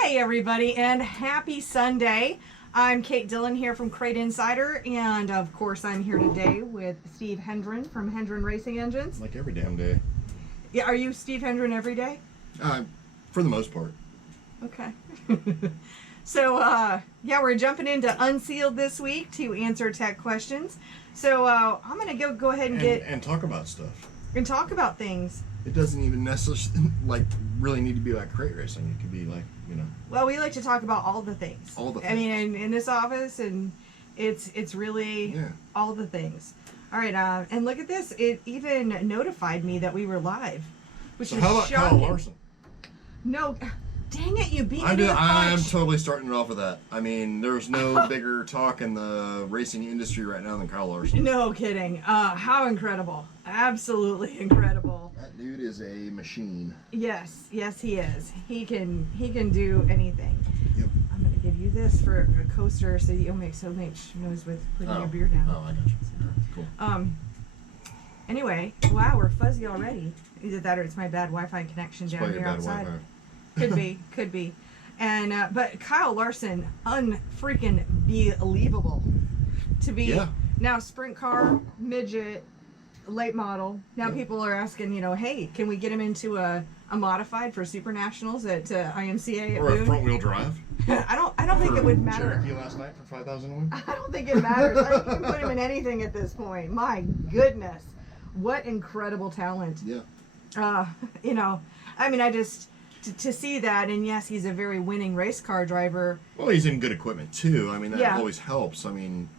Hey everybody, and happy Sunday. I'm Kate Dillon here from Crate Insider, and of course I'm here today with Steve Hendren from Hendren Racing Engines. Like every damn day. Yeah, are you Steve Hendren every day? For the most part. Okay. So, yeah, we're jumping into Unsealed this week to answer tech questions. So, I'm going to go ahead and and talk about stuff. And talk about things. It doesn't even necessarily, really need to be like crate racing. It could be like, Well, we like to talk about all the things. All the things. I mean, in this office, and it's really all the things. All right, and look at this. It even notified me that we were live, which is how about shocking. Kyle Larson? No, dang it, you beat me to the punch. I'm totally starting it off with that. I mean, there's no bigger talk in the racing industry right now than Kyle Larson. No kidding. How incredible. Absolutely incredible. That dude is a machine. Yes, he is. He can do anything. Yep. I'm gonna give you this for a coaster so you don't make so much noise with putting your beer down. Oh, I got you. Cool. Anyway, wow, we're fuzzy already. Either that or it's my bad Wi-Fi connection down here outside. Could be. And but Kyle Larson, unfreaking believable to be now sprint car, midget, late model. Now people are asking, hey, can we get him into a modified for Super Nationals at IMCA at or Boone? a front wheel drive? I don't think it would matter. Cherokee last night for 5,000 I don't think it matters. I think you can put him in anything at this point. My goodness, what incredible talent. Yeah. I mean, I just to see that, and yes, he's a very winning race car driver. Well, he's in good equipment too. I mean, that always helps. I mean,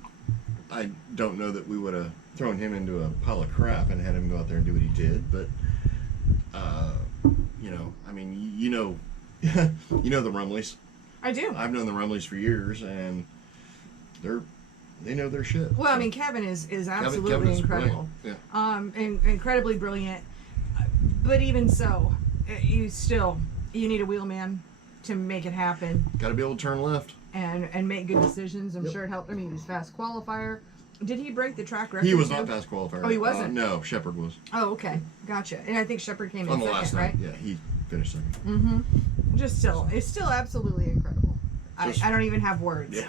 I don't know that we would have thrown him into a pile of crap and had him go out there and do what he did, but I mean, you know the Rumleys. I do. I've known the Rumleys for years, and they know their shit. Well, I mean, Kevin is absolutely Kevin is incredible. Brilliant. Yeah. And incredibly brilliant. But even so, you need a wheelman to make it happen. Got to be able to turn left And make good decisions. I'm sure it helped. I mean, he was fast qualifier. Did he break the track record? He was not fast qualifier. Oh, he wasn't? No, Shepard was. Oh, okay. Gotcha. And I think Shepard came in on the second, last right? night. Yeah, he finished second. Mm-hmm. It's still absolutely incredible. I don't even have words. Yeah.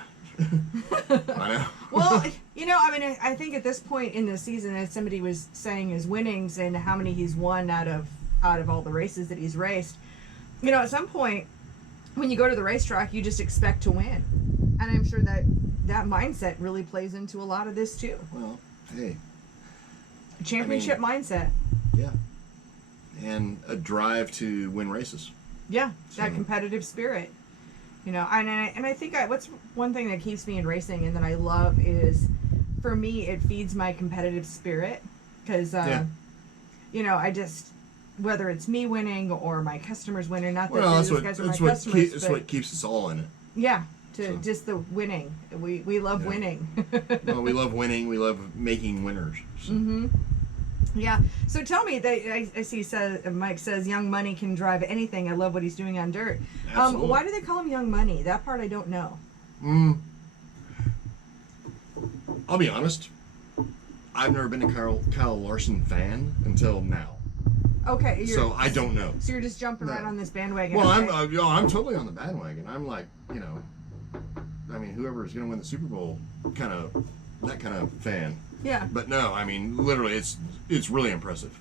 I know. Well, I mean, I think at this point in the season, as somebody was saying his winnings and how many he's won out of all the races that he's raced, at some point when you go to the racetrack, you just expect to win. And I'm sure that mindset really plays into a lot of this too. Well, hey. Championship mindset. Yeah. And a drive to win races. Yeah, that competitive spirit. And I think what's one thing that keeps me in racing and that I love is, for me, it feeds my competitive spirit. Because, I just, whether it's me winning or my customers winning, not that those guys are my customers. That's what keeps us all in it. Yeah, just the winning. We love winning. Well, we love winning. We love making winners. So. Mm-hmm. Yeah. So tell me, I see Mike says Young Money can drive anything. I love what he's doing on dirt. Why do they call him Young Money? That part I don't know. I'll be honest. I've never been a Kyle Larson fan until now. Okay. So I don't know. So you're just jumping right on this bandwagon. Well, okay. I'm totally on the bandwagon. I'm like, I mean, whoever is going to win the Super Bowl, that kind of fan. Yeah. But no, I mean, literally, it's really impressive.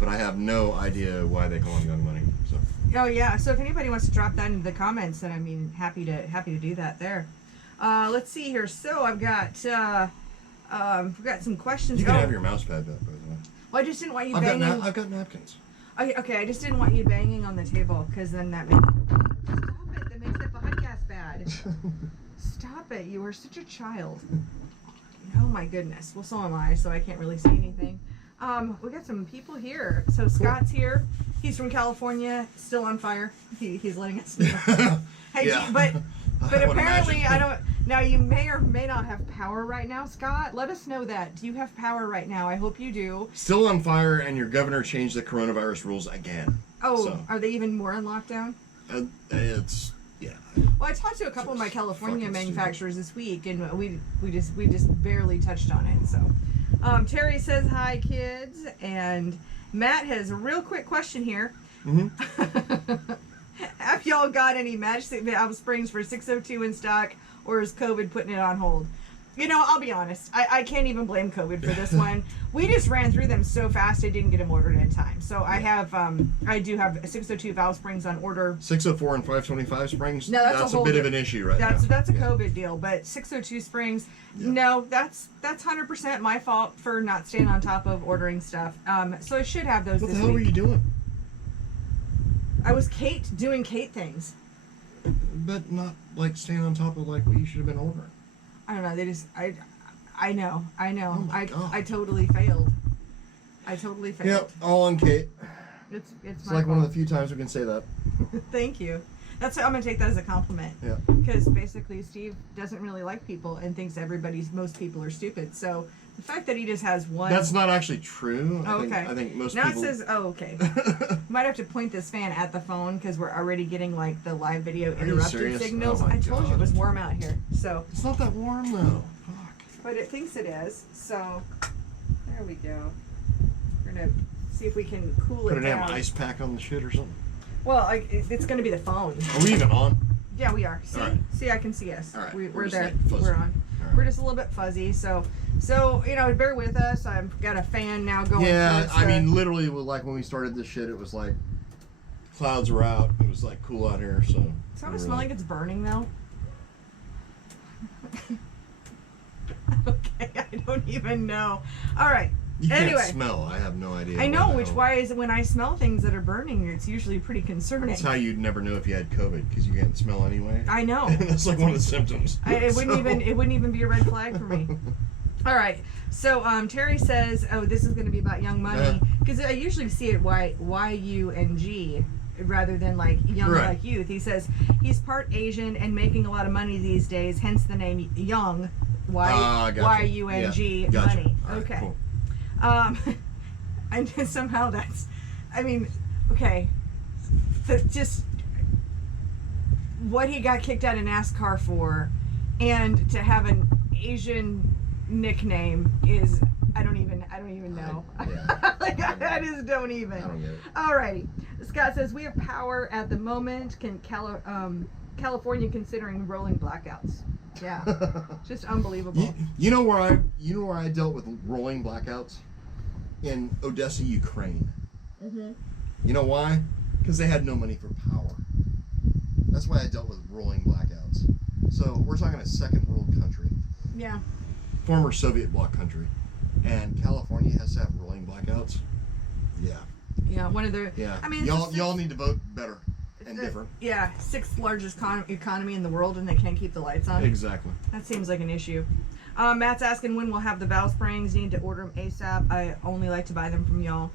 But I have no idea why they call him Young Money. So. Oh yeah. So if anybody wants to drop that into the comments, then I mean, happy to do that there. Let's see here. So I've got some questions. You can have your mouse pad back, by the way. Well, I just didn't want you banging. I've got napkins. Okay, I just didn't want you banging on the table because then that makes. Stop it! That makes the podcast bad. Stop it! You are such a child. Oh my goodness. Well, so am I, so I can't really see anything. We got some people here. So Scott's here. He's from California, still on fire. He's letting us know. Hey, yeah. But apparently I don't. Now you may or may not have power right now, Scott. Let us know that. Do you have power right now? I hope you do. Still on fire, and your governor changed the coronavirus rules again. Oh, so. Are they even more in lockdown? Yeah. Well, I talked to a couple of my California manufacturers this week, and we just barely touched on it. So, Terry says hi, kids, and Matt has a real quick question here. Mm-hmm. Have y'all got any Matchstick valve springs for 602 in stock, or is COVID putting it on hold? You know, I'll be honest. I can't even blame COVID for this one. We just ran through them so fast I didn't get them ordered in time. So I do have 602 valve springs on order. 604 and 525 springs? No, that's a bit of an issue right now. That's a COVID deal. But 602 springs, no, that's 100% my fault for not staying on top of ordering stuff. So I should have those this week. What the hell were you doing? I was doing Kate things. But not like staying on top of like what you should have been ordering. I don't know. They just I know. Oh I totally failed. Yep, all on Kate. It's my like fault. One of the few times we can say that. Thank you. I'm gonna take that as a compliment. Yeah. Because basically Steve doesn't really like people and thinks most people are stupid. So the fact that he just has one. That's not actually true. Okay. I think most now people. Now it says, oh, okay. Might have to point this fan at the phone because we're already getting like the live video interrupted signals. Oh I told you it was warm out here. So. It's not that warm though. Fuck. But it thinks it is. So there we go. We're gonna see if we can cool it down. Put a damn ice pack on the shit or something. Well, it's gonna be the phone. Are we even on? Yeah, we are. See, right. See, I can see us. All right. We're there. Like We're on. Right. We're just a little bit fuzzy, so you know, bear with us. I've got a fan now going. Yeah, I mean, literally, like when we started this shit, it was like clouds were out. It was like cool out here, so. Does it smell like it's burning though? Okay, I don't even know. All right. You anyway, can't smell. I have no idea. I know, why is it when I smell things that are burning, it's usually pretty concerning. That's how you'd never know if you had COVID, because you can't smell anyway. I know. That's like one of the symptoms. It wouldn't even be a red flag for me. All right. So Terry says, oh, this is going to be about Young Money, because I usually see it Y-U-N-G rather than like young like youth. He says he's part Asian and making a lot of money these days, hence the name Young, Y-U-N-G, gotcha. Money. Right, okay. Cool. And somehow that's, I mean, okay, just what he got kicked out of NASCAR for, and to have an Asian nickname is, I don't even know. Like I just don't even. I don't get it. Alrighty, Scott says we have power at the moment. Can California considering rolling blackouts? Yeah, just unbelievable. You know where I dealt with rolling blackouts? In Odessa, Ukraine. Mm-hmm. You know why? Because they had no money for power. That's why I dealt with rolling blackouts. So we're talking a second world country. Yeah. Former Soviet bloc country. And California has to have rolling blackouts. Yeah. Yeah, one of the. Yeah. I mean, y'all need to vote better and different. Yeah, sixth largest economy in the world, and they can't keep the lights on. Exactly. That seems like an issue. Matt's asking when we'll have the valve springs. Need to order them ASAP. I only like to buy them from y'all.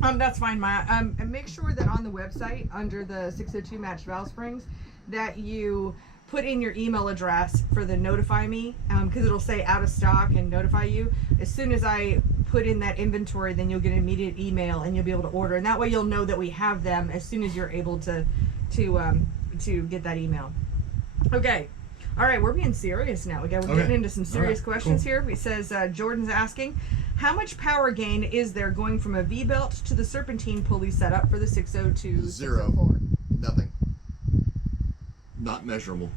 That's fine, Matt. And make sure that on the website under the 602 match valve springs that you put in your email address for the notify me, because it'll say out of stock and notify you. As soon as I put in that inventory, then you'll get an immediate email and you'll be able to order, and that way you'll know that we have them as soon as you're able to get that email. Okay. All right, we're being serious now. We're getting into some serious questions here. It says, Jordan's asking, how much power gain is there going from a V-belt to the serpentine pulley setup for the 602? 0. 604? Nothing. Not measurable.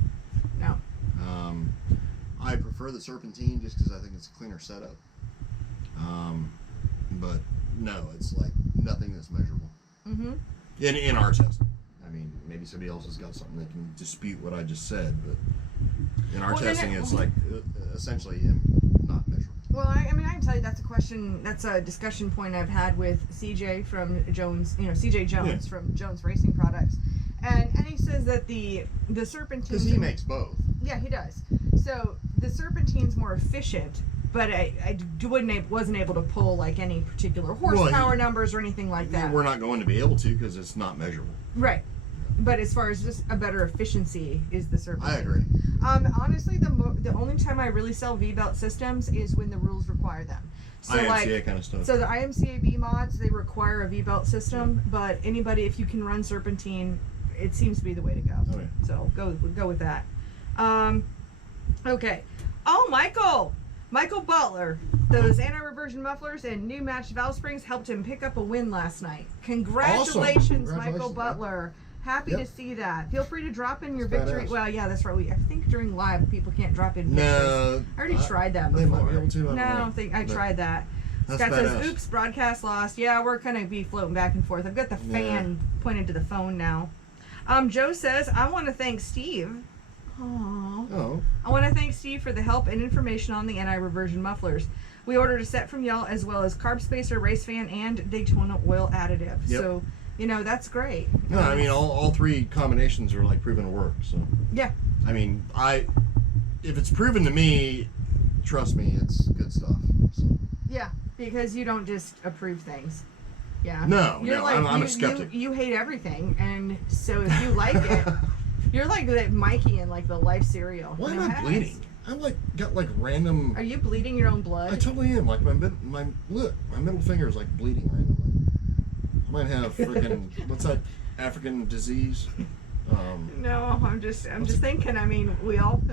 No. I prefer the serpentine just because I think it's a cleaner setup. But no, it's like nothing that's measurable. Mm-hmm. In our testing. I mean, maybe somebody else has got something that can dispute what I just said, but in our testing, it's like essentially not measurable. Well, I mean, I can tell you that's a question, that's a discussion point I've had with CJ from Jones, CJ Jones from Jones Racing Products, and he says that the serpentine, because he makes both. Yeah, he does. So the serpentine's more efficient, but I wasn't able to pull like any particular horsepower numbers or anything like that. We're not going to be able to because it's not measurable. Right. But as far as just a better efficiency is the serpentine. I agree. Honestly, the only time I really sell V-belt systems is when the rules require them. So IMCA kind of stuff. So the IMCA B mods, they require a V-belt system, but anybody, if you can run serpentine, it seems to be the way to go. Okay. So go with that. Okay. Oh, Michael Butler. Those anti-reversion mufflers and new matched valve springs helped him pick up a win last night. Congratulations, awesome. Michael Butler. Happy to see that. Feel free to drop in your That's victory. badass. Well, yeah, that's right. I think during live people can't drop in pictures. No, I already tried that before. They might be able to. I don't think I tried that. Scott says, "Oops, broadcast lost." Yeah, we're gonna be floating back and forth. I've got the fan pointed to the phone now. Joe says, "I want to thank Steve." Oh. I want to thank Steve for the help and information on the anti-reversion mufflers. We ordered a set from y'all as well as carb spacer, race fan, and Daytona oil additive. Yep. So, that's great. No, I mean all three combinations are like proven to work. So yeah. I mean, if it's proven to me, trust me, it's good stuff. So. Yeah, because you don't just approve things. Yeah. No, I'm a skeptic. You hate everything, and so if you like it, you're like that Mikey in like the Life cereal. Why am I bleeding? I'm got random. Are you bleeding your own blood? I totally am. Like my middle finger is like bleeding randomly. I might have freaking what's that African disease? No, I'm just thinking. I mean, we all.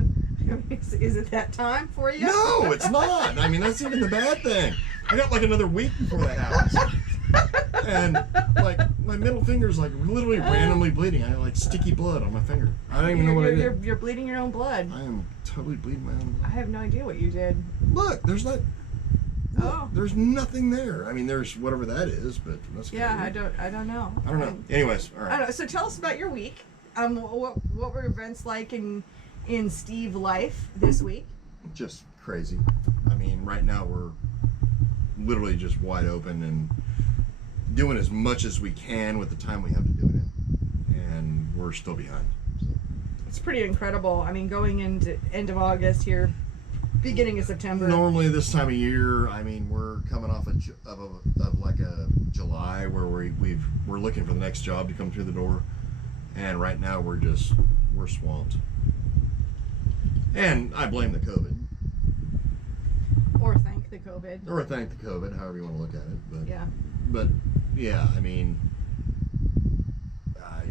Is it that time for you? No, it's not. I mean, that's even the bad thing. I got like another week before that happens. And like my middle finger's like literally randomly bleeding. I have like sticky blood on my finger. I don't even know what I did. You're bleeding your own blood. I am totally bleeding my own blood. I have no idea what you did. Look, there's nothing there. I mean, there's whatever that is, but that's I don't know. I don't know. Anyways, all right. I don't know. So tell us about your week. What were events like in Steve life this week? Just crazy. I mean, right now we're literally just wide open and doing as much as we can with the time we have to do it in, and we're still behind. So. It's pretty incredible. I mean, going into end of August here, beginning of September. Normally this time of year, I mean, we're coming off of like a July where we're looking for the next job to come through the door, and right now we're swamped. And I blame the COVID. Or thank the COVID. Or thank the COVID, however you want to look at it. But yeah. But yeah, I mean, I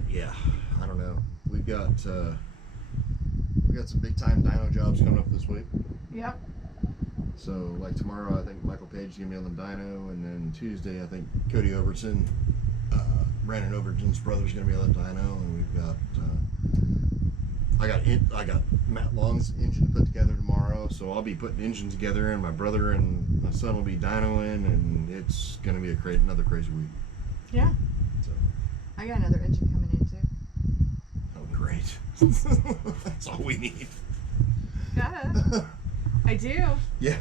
don't know. We've got some big time dyno jobs coming up this week. Yep. So like tomorrow, I think Michael Page is gonna be on the dyno, and then Tuesday, I think Cody Overton, Brandon Overton's brother's gonna be on the dyno, and we've got. I got Matt Long's engine put together tomorrow, so I'll be putting engine together, and my brother and my son will be dynoing, and it's gonna be another crazy week. Yeah. So. I got another engine coming in too. Oh, great! That's all we need. Gotta. I do. Yeah.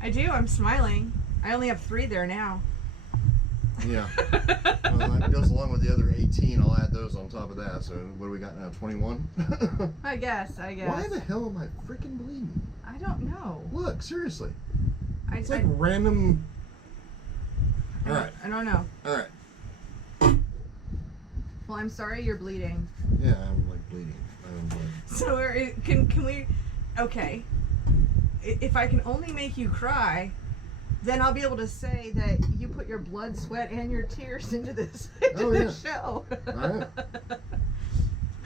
I do. I'm smiling. I only have 3 there now. Yeah. Well, that goes along with the other 18. I'll add those on top of that. So what do we got now? 21? I guess. Why the hell am I freaking bleeding? I don't know. Look, seriously. It's like random. All right. I don't know. All right. Well, I'm sorry you're bleeding. Yeah, I'm like bleeding. So can we? Okay. If I can only make you cry, then I'll be able to say that you put your blood, sweat, and your tears into this show. All right.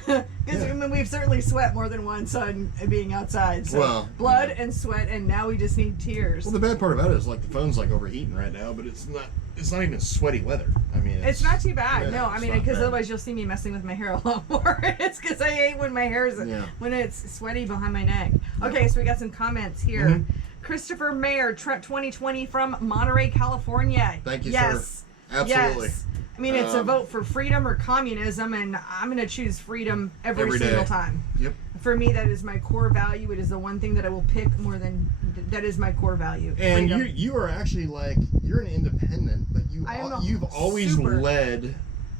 Because I mean, we've certainly sweat more than once on being outside. So blood and sweat, and now we just need tears. Well, the bad part about it is like the phone's like overheating right now, but it's not even sweaty weather. I mean, it's not too bad. Yeah, no, I mean, because otherwise you'll see me messing with my hair a lot more. It's because I hate when my hair is when it's sweaty behind my neck. Okay, so we got some comments here. Mm-hmm. Christopher Mayer, 2020 from Monterey, California. Thank you, sir. Absolutely. Yes. I mean, it's a vote for freedom or communism, and I'm going to choose freedom every single time. Yep. For me, that is my core value. It is the one thing that I will pick more than that is my core value. And you are actually like you're an independent, but you've always led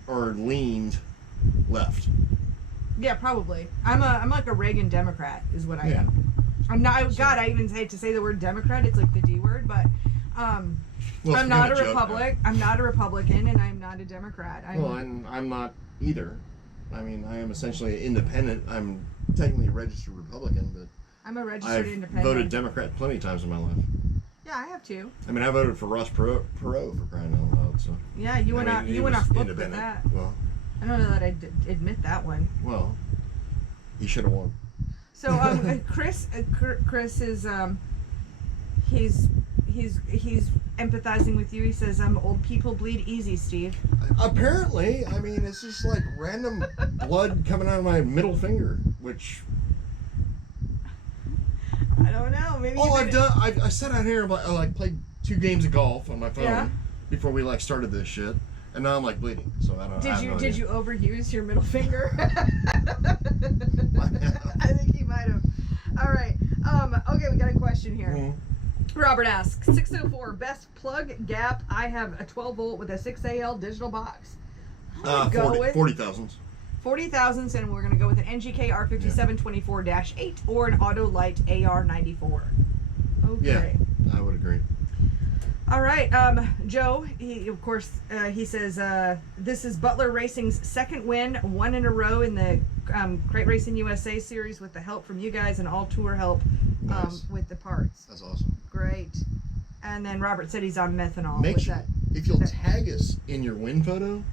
or leaned left. Yeah, probably. I'm like a Reagan Democrat, is what I am. I'm not. God, I even hate to say the word Democrat. It's like the D word, but. I'm not a Republican. I'm not a Republican, and I'm not a Democrat. I'm not either. I mean, I am essentially an independent. I'm technically a registered Republican, but I'm a registered independent. I've voted Democrat plenty of times in my life. Yeah, I have too. I mean, I voted for Ross Perot for crying out loud. So yeah, you went off book with that. Well, I don't know that I admit that one. Well, he should have won. So Chris is he's empathizing with you. He says, old people bleed easy, Steve. Apparently, I mean, it's just like random blood coming out of my middle finger, which... I don't know. Maybe. All I've done, I sat out here and I played 2 games of golf on my phone before we started this shit, and now I'm bleeding. So I don't. Did you overuse your middle finger? I think you might have. All right. Okay, we got a question here. Mm-hmm. Robert asks, 604 best plug gap. I have a 12 volt with a 6AL digital box. I'm gonna go with 40,000s. 40,000s, and we're going to go with an NGK R5724-8 or an Autolite AR94. Okay. Yeah, I would agree. All right, Joe, he says, this is Butler Racing's second win, 1 in a row in the Crate Racing USA series with the help from you guys and all tour help with the parts. That's awesome. Great. And then Robert said he's on methanol. Make sure, if you'll tag us in your win photo,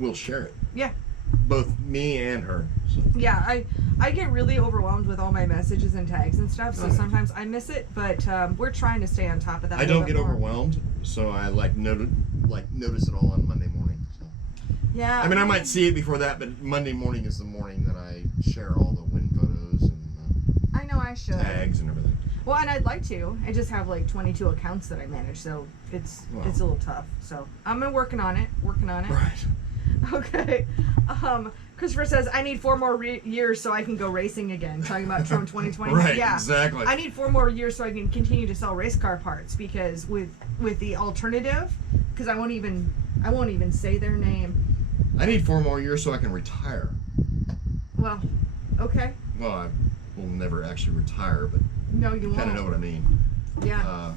we'll share it. Yeah. Both me and her. So. Yeah, I get really overwhelmed with all my messages and tags and stuff, so sometimes I miss it, but we're trying to stay on top of that. I don't get overwhelmed, so I notice it all on Monday morning. So. Yeah. I mean, I might see it before that, but Monday morning is the morning that I share all the win photos and I know I should. Tags and everything. Well, and I'd like to. I just have 22 accounts that I manage, so it's a little tough. So I'm working on it. Right. Okay. Christopher says, I need 4 more years so I can go racing again. Talking about Trump 2020. Right, yeah, exactly. I need 4 more years so I can continue to sell race car parts, because with the alternative, because I won't even say their name. I need 4 more years so I can retire. Well, okay. Well, I will never actually retire, but no, you won't. Kind of know what I mean. Yeah.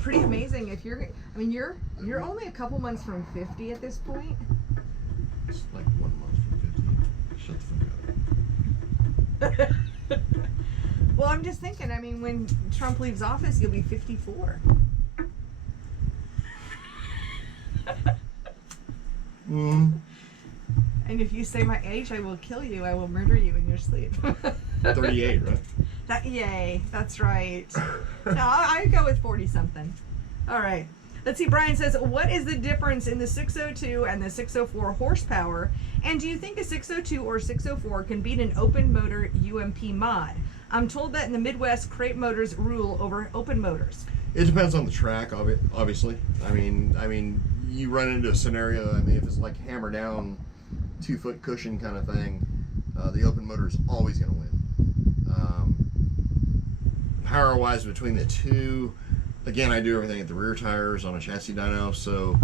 Pretty amazing. If you're only a couple months from 50 at this point. It's like 1 month from 50. Shut the fuck up. Well, I'm just thinking, I mean, when Trump leaves office, you'll be 54. And if you say my age, I will kill you. I will murder you in your sleep. 38, right? Yay, that's right. No, I go with 40-something. All right. Let's see, Brian says, what is the difference in the 602 and the 604 horsepower? And do you think a 602 or 604 can beat an open motor UMP mod? I'm told that in the Midwest, crate motors rule over open motors. It depends on the track, obviously. I mean, you run into a scenario, if it's like hammer down, 2-foot cushion kind of thing, the open motor is always going to win. Power-wise, between the two, again, I do everything at the rear tires on a chassis dyno, so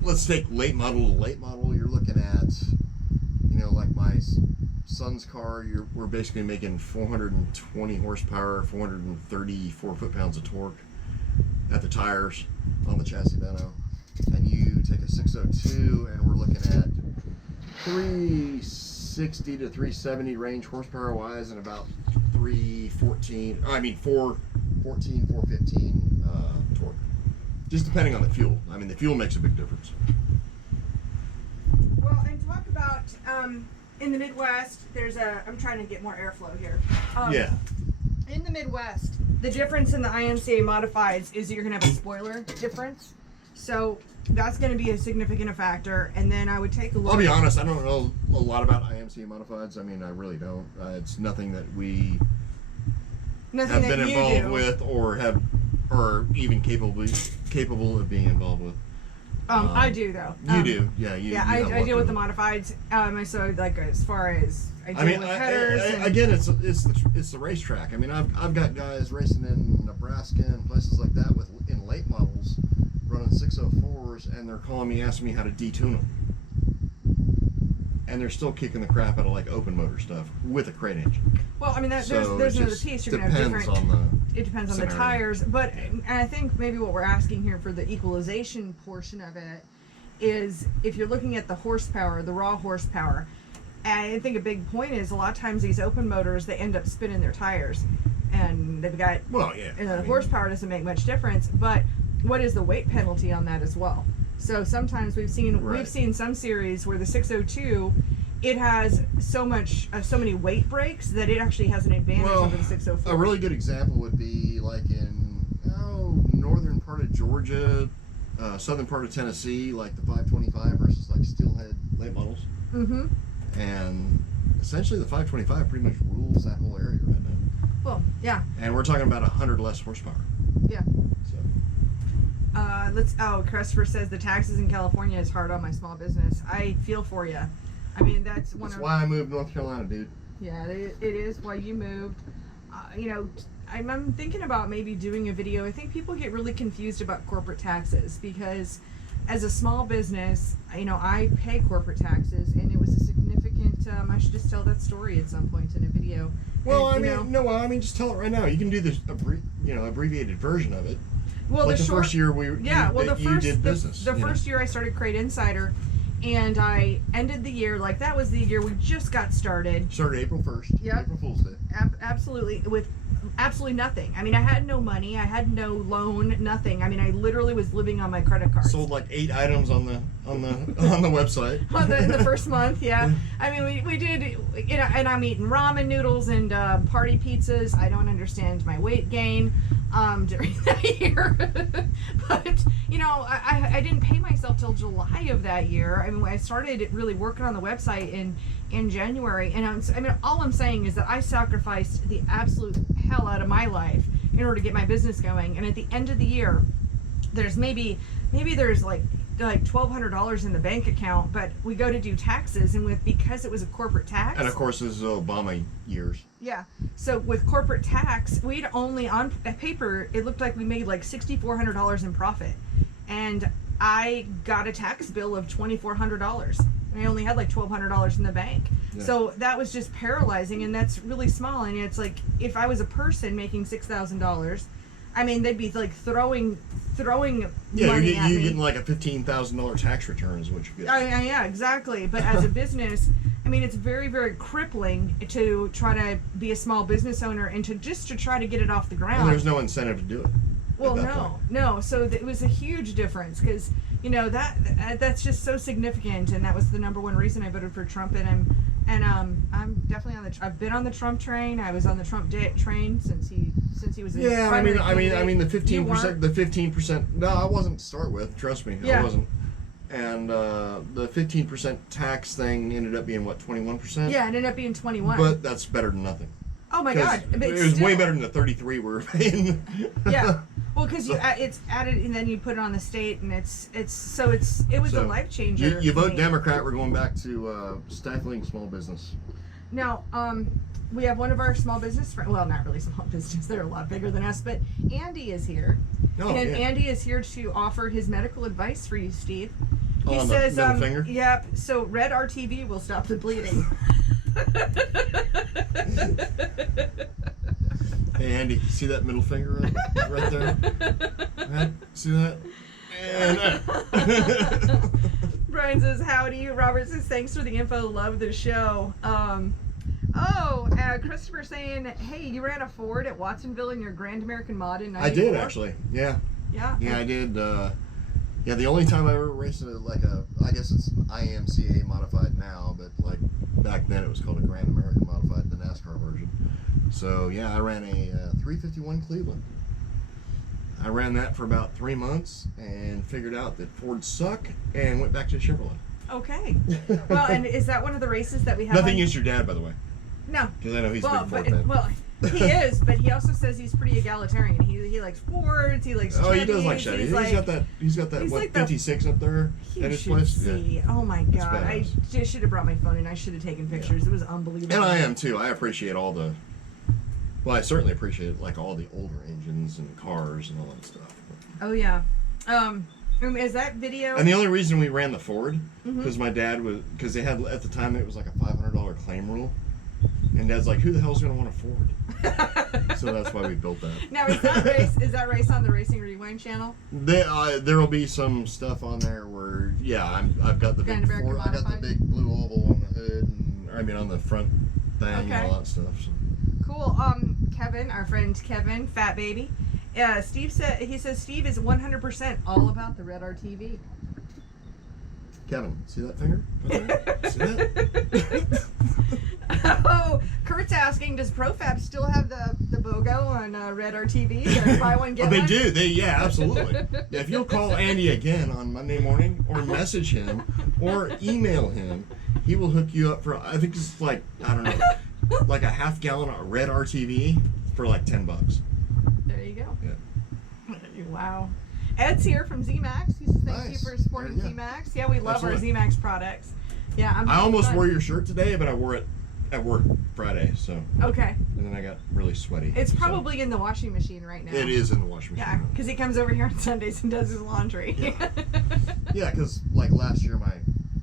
let's take late model to late model. You're looking at, like my son's car, we're basically making 420 horsepower, 434 foot-pounds of torque at the tires on the chassis dyno. And you take a 602, and we're looking at 360 to 370 range horsepower-wise, and about 415, 415 torque. Just depending on the fuel. The fuel makes a big difference. Well, and talk about, in the Midwest, I'm trying to get more airflow here. Yeah. In the Midwest, the difference in the IMCA modifieds is that you're going to have a spoiler difference. So that's going to be a significant factor. And then I would take a look. I'll be honest, I don't know a lot about IMCA modifieds. I really don't. It's nothing that we have been involved with or even capable of being involved with. I do though. You do, yeah. I deal with the modifieds. So as far as I deal with headers. Again, it's the racetrack. I've got guys racing in Nebraska and places like that in late models running 604s, and they're calling me, asking me how to detune them. And they're still kicking the crap out of open motor stuff with a crate engine. Well, there's another piece. You're going to have different. It depends on the tires, but I think maybe what we're asking here for the equalization portion of it is if you're looking at the horsepower, the raw horsepower. And I think a big point is a lot of times these open motors, they end up spinning their tires, and they've got. Well, yeah. And the horsepower doesn't make much difference, but what is the weight penalty on that as well? So sometimes we've seen some series where the 602, it has so many weight breaks that it actually has an advantage over the 604. A really good example would be like in part of Georgia, southern part of Tennessee, like the 525 versus like steelhead late models. Mm-hmm. And essentially the 525 pretty much rules that whole area right now. Well, yeah. And we're talking about 100 less horsepower. Yeah. So. Christopher says the taxes in California is hard on my small business. I feel for you. I mean, that's why I moved to North Carolina, dude. Yeah, it is why you moved. I'm thinking about maybe doing a video. I think people get really confused about corporate taxes because as a small business, I pay corporate taxes, and it was a significant, I should just tell that story at some point in a video. Well, and, just tell it right now. You can do this abbreviated version of it. Well, like the first year you did business. The first year I started Crate Insider, and I ended the year, like that was the year we just got started. Started April 1st. Yep. April Fool's Day. Absolutely. With absolutely nothing. I mean, I had no money. I had no loan. Nothing. I mean, I literally was living on my credit card. Sold like 8 items on the website. in the first month, yeah. I mean, we did, and I'm eating ramen noodles and party pizzas. I don't understand my weight gain during that year. But, I didn't pay myself till July of that year. I mean, I started really working on the website in January. And all I'm saying is that I sacrificed the absolute hell out of my life in order to get my business going. And at the end of the year, there's maybe there's like $1,200 in the bank account, but we go to do taxes, and because it was a corporate tax. And of course, this is Obama years. Yeah. So with corporate tax, we'd only on paper it looked like we made like $6,400 in profit, and I got a tax bill of $2,400. I only had like $1,200 in the bank. Yeah. So that was just paralyzing, and that's really small. And it's like if I was a person making $6,000, I mean, they'd be like throwing money at me. You're getting like a $15,000 tax return is what you get. Yeah, exactly. But as a business, I mean, it's very, very crippling to try to be a small business owner and to try to get it off the ground. And there's no incentive to do it. Well, no. So it was a huge difference because that's just so significant, and that was the number one reason I voted for Trump. And I'm definitely I've been on the Trump train. I was on the Trump train since he was in. Yeah, I mean the 15%. The 15%. No, I wasn't to start with. Trust me, I wasn't. And the 15% tax thing ended up being what, 21%? Yeah, it ended up being 21. But that's better than nothing. Oh my God! It was way better than the 33 we were paying. Yeah. Well, because it's added and then you put it on the state, and it was a life changer. You vote Democrat, we're going back to stifling small business. Now, we have one of our small business friends. Well, not really small business; they're a lot bigger than us. But Andy is here, Andy is here to offer his medical advice for you, Steve. He says, the middle finger? Yep. So red RTV will stop the bleeding. Hey Andy, see that middle finger right there? Right? See that? And, Brian says, howdy. Robert says, thanks for the info. Love the show. Christopher saying, hey, you ran a Ford at Watsonville in your Grand American Mod in 94? I did, actually. Yeah. Yeah, I did. The only time I ever raced I guess it's an IMCA modified now, but like back then it was called a Grand American Modified, the NASCAR version. So yeah, I ran a 351 Cleveland. I ran that for about 3 months and figured out that Fords suck and went back to Chevrolet. Okay. Well, and is that one of the races that we have? Nothing against your dad, by the way. No. Because I know he's a big Ford fan. Well, he is, but he also says he's pretty egalitarian. He likes Fords. He likes Chevys. Oh, he does like Chevy. He's got that what, like 56 up there at his place. See. Yeah. Oh my God! I just should have brought my phone and I should have taken pictures. Yeah. It was unbelievable. And I am too. I appreciate all the. Well, I certainly appreciate like all the older engines and cars and all that stuff. Oh yeah. Is that video? And the only reason we ran the Ford because my dad because they had at the time it was like a $500 claim rule. And Dad's like, who the hell's going to want a Ford? So that's why we built that. Now, is that race on the Racing Rewind channel? There will be some stuff on there where, I've got the big Ford, I got the big blue oval on the hood, on the front thing and all that stuff. So. Cool. Kevin, our friend Kevin, Fat Baby. Steve says Steve is 100% all about the red RTV. Kevin, see that finger? See that? Oh, Kurt's asking, does ProFab still have the logo on Red RTV. They're buy one, get Oh, they one. do. Yeah, absolutely. Yeah, if you'll call Andy again on Monday morning, or message him, or email him, he will hook you up for, I think it's like, I don't know, like a half gallon of Red RTV for like $10. There you go. Yeah. Wow. Ed's here from ZMAX. He says thank you for supporting ZMAX. Yeah, we love our ZMAX products. Yeah, I almost wore your shirt today, but I wore it at work Friday, so. Okay. And then I got really sweaty. It's probably in the washing machine right now. It is in the washing machine. Yeah, because he comes over here on Sundays and does his laundry. Yeah. Yeah, because like last year my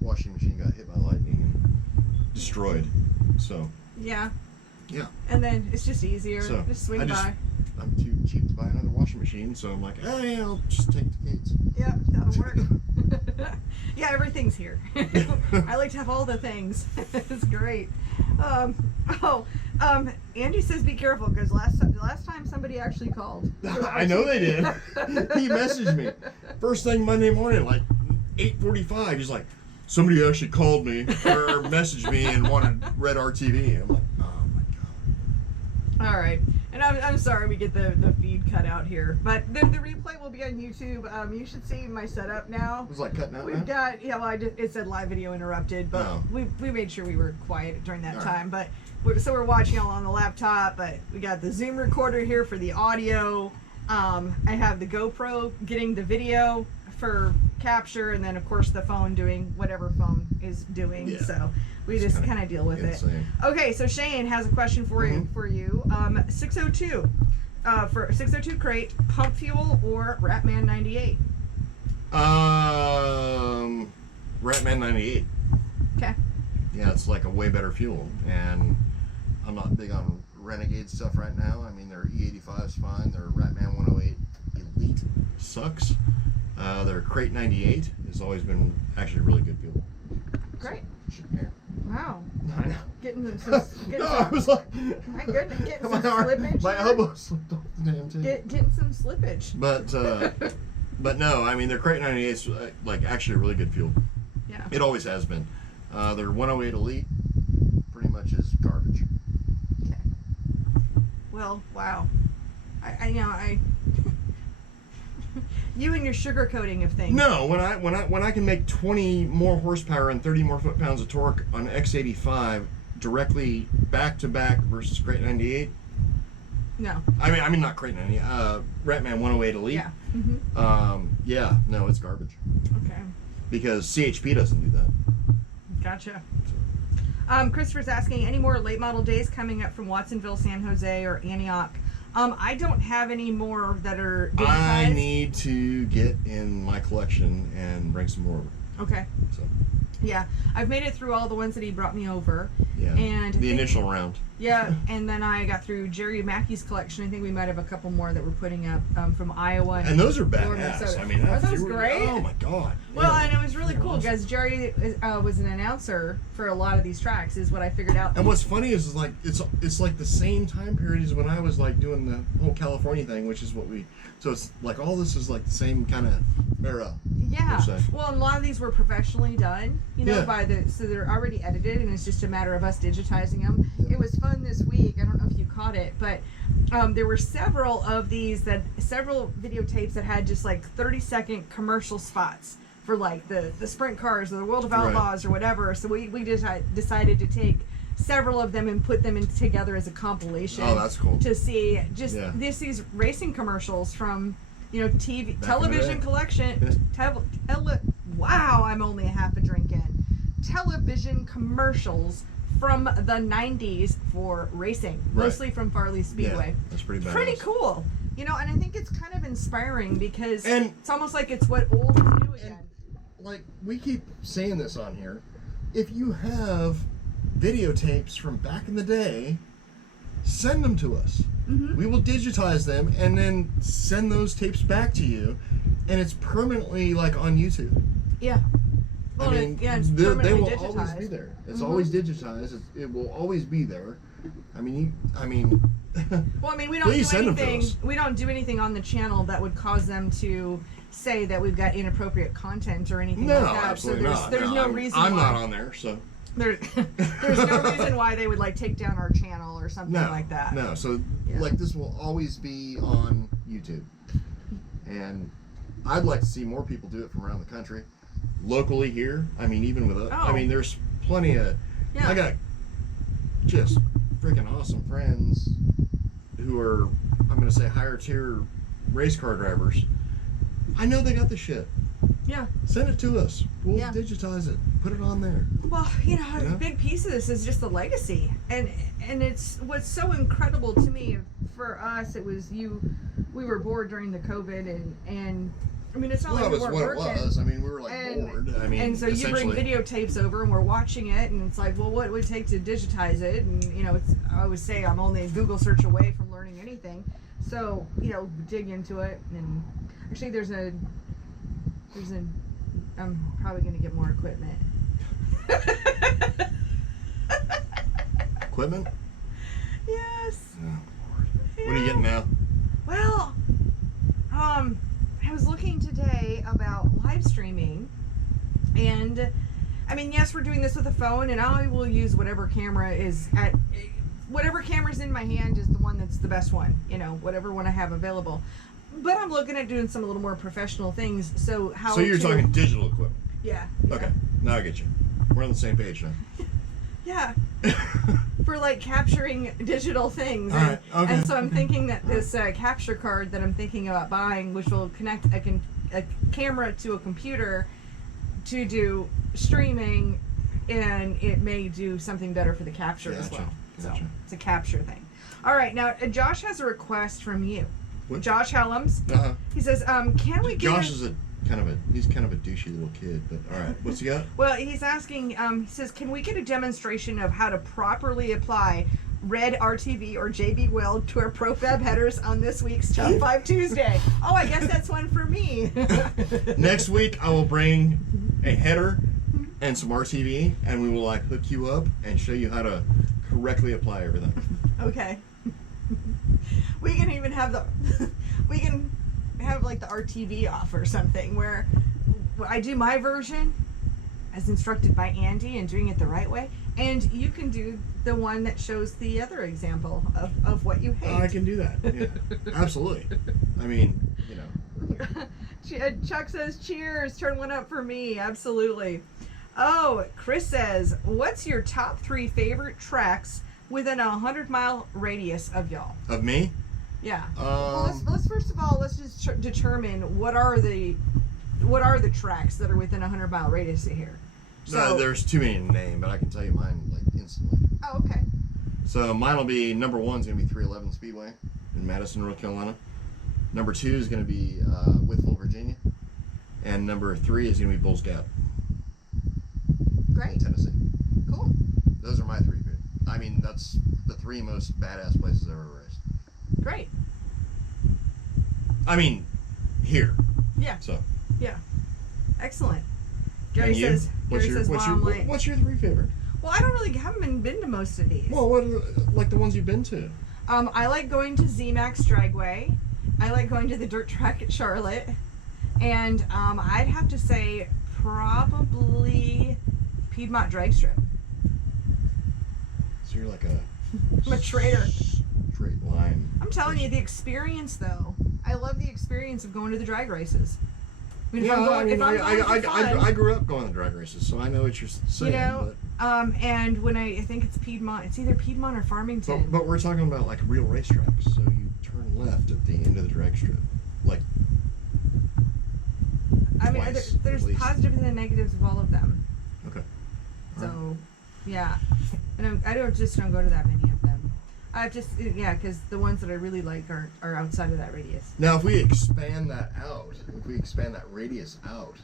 washing machine got hit by lightning and destroyed. So. Yeah. Yeah. And then it's just easier. So just swing by. I'm too cheap to buy another washing machine, so I'm like, oh yeah, I'll just take the Kate's. Yeah, that'll work. Yeah, everything's here. I like to have all the things. It's great. Andy says be careful because last time somebody actually called. I know they did. He messaged me first thing Monday morning, like 8:45. He's like, somebody actually called me or messaged me and wanted Red RTV. I'm like, oh my god. All right, and I'm sorry we get the feed cut out here, but the replay will be on YouTube. You should see my setup now. It was like cutting out. We've got it said live video interrupted, but we made sure we were quiet during that time. But so we're watching all on the laptop, but we got the Zoom recorder here for the audio. I have the GoPro getting the video for capture, and then of course the phone doing whatever phone is doing. Yeah. So we just kind of deal with insane. It. Okay, so Shane has a question for you. 602 for 602 crate, pump fuel or Ratman 98? Ratman 98. Okay. Yeah, it's like a way better fuel, and I'm not big on Renegade stuff right now. I mean, their E85 is fine. Their Ratman 108 Elite sucks. Their Crate 98 has always been actually really good fuel. Great. So, wow. I know. I was like, my goodness, getting some slippage. My elbow slipped off the damn thing. Getting some slippage. But no, I mean, their Crate 98 is like actually a really good fuel. Yeah. It always has been. Their 108 Elite pretty much is garbage. Okay. Well, wow. I you and your sugarcoating of things. No, when I can make 20 more horsepower and 30 more foot-pounds of torque on X85 directly back to back versus Crate 98. No. I mean not Crate 98. Ratman 108 Elite. Yeah. Mm-hmm. Yeah. No, it's garbage. Okay. Because CHP doesn't do that. Gotcha. Christopher's asking, any more late model days coming up from Watsonville, San Jose, or Antioch? I don't have any more that are digitized. I need to get in my collection and bring some more over. Okay. So. Yeah, I've made it through all the ones that he brought me over. Yeah. And the initial round. Yeah, and then I got through Jerry Mackey's collection. I think we might have a couple more that we're putting up from Iowa. And those are badass. I mean, are those great? Oh my god. Well, and it was really cool because Jerry was an announcer for a lot of these tracks, is what I figured out. And what's funny is like it's like the same time period as when I was like doing the whole California thing, which is what we. So it's like all this is like the same kind of era. Yeah. Well, and a lot of these were professionally done, so they're already edited, and it's just a matter of us digitizing them. Yeah. It was fun this week. I don't know if you caught it, but there were several videotapes that had just like 30-second commercial spots for like the sprint cars or the World of Outlaws or whatever. So we just decided to take several of them and put them together as a compilation. Oh, that's cool. To see these racing commercials from TV, television collection. Wow, I'm only a half a drink in. Television commercials from the 90s for racing, mostly from Farley Speedway. Yeah, that's pretty badass. Pretty cool. And I think it's kind of inspiring because it's almost like it's what old is new again. Like, we keep saying this on here. If you have videotapes from back in the day, send them to us. Mm-hmm. We will digitize them and then send those tapes back to you, and it's permanently like on YouTube. Yeah. Well, I mean, it's they will digitized. always be there. It's always digitized. It will always be there. I mean. Well, we don't do anything. We don't do anything on the channel that would cause them to say that we've got inappropriate content or anything like that. Absolutely so there's no reason. I'm not on there, so. There's no reason why they would like take down our channel or something like that. No, so like this will always be on YouTube, and I'd like to see more people do it from around the country, locally here. I mean, even with I mean, there's plenty of. I got just freaking awesome friends who are, I'm gonna say, higher tier race car drivers. I know they got the shit. Yeah. Send it to us. We'll digitize it. Put it on there. Well, a big piece of this is just the legacy. And it's what's so incredible to me for us, it was we were bored during the COVID and I mean, it's not like we weren't working. What it was. I mean, we were like bored. I mean, and so you bring videotapes over and we're watching it and it's like, well, what would it take to digitize it? And, I always say I'm only a Google search away from learning anything. So, dig into it. And actually I'm probably going to get more equipment. Equipment? Yes. Oh, Lord. Yeah. What are you getting now? Well, I was looking today about live streaming, and I mean, yes, we're doing this with a phone, and I will use whatever camera's in my hand is the one that's the best one, whatever one I have available. But I'm looking at doing some a little more professional things. So you're talking digital equipment? Yeah. Okay. Now I get you. We're on the same page now. Yeah. For like capturing digital things. All right. Okay. And so I'm thinking that this capture card that I'm thinking about buying, which will connect a camera to a computer to do streaming, and it may do something better for the capture as well. Gotcha. So it's a capture thing. All right. Now, Josh has a request from you. What? Josh Helms. He says, can we get... Josh is he's kind of a douchey little kid, but all right. What's he got? Well, he's asking, he says, can we get a demonstration of how to properly apply red RTV or JB Weld to our ProFab headers on this week's Top 5 Tuesday? Oh, I guess that's one for me. Next week, I will bring a header and some RTV, and we will hook you up and show you how to correctly apply everything. Okay. We can even have the RTV off or something where I do my version as instructed by Andy and doing it the right way, and you can do the one that shows the other example of what you hate. I can do that. Yeah, absolutely. I mean, Chuck says, cheers, turn one up for me. Absolutely. Oh, Chris says, what's your top 3 favorite tracks within a 100-mile radius of y'all? Of me? Yeah. Well, let's first of all, let's just determine what are the tracks that are within a 100-mile radius of here. So there's too many to name, but I can tell you mine instantly. Oh, okay. So mine will be number 1 is gonna be 311 Speedway in Madison, North Carolina. Number 2 is gonna be Whitfield, Virginia, and number 3 is gonna be Bulls Gap. Great. Tennessee. Cool. Those are my 3 favorite. I mean, that's the 3 most badass places I've ever raced. Great. I mean, here. Yeah. So. Yeah. Excellent. Gary says, what's your 3 favorite? Well, I haven't been to most of these. Well, what like the ones you've been to? I like going to ZMAX Dragway. I like going to the dirt track at Charlotte. And I'd have to say probably Piedmont Drag Strip. So you're like I'm a traitor. Straight line. I'm telling you, the experience though. I love the experience of going to the drag races. I mean, I grew up going to drag races, so I know what you're saying. And when I think it's Piedmont, it's either Piedmont or Farmington. But we're talking about like real racetracks, so you turn left at the end of the drag strip, like. I mean, there's positives and negatives of all of them. Okay. So, yeah, and I don't go to that many of them. Because the ones that I really like are outside of that radius. Now, if we expand that radius out,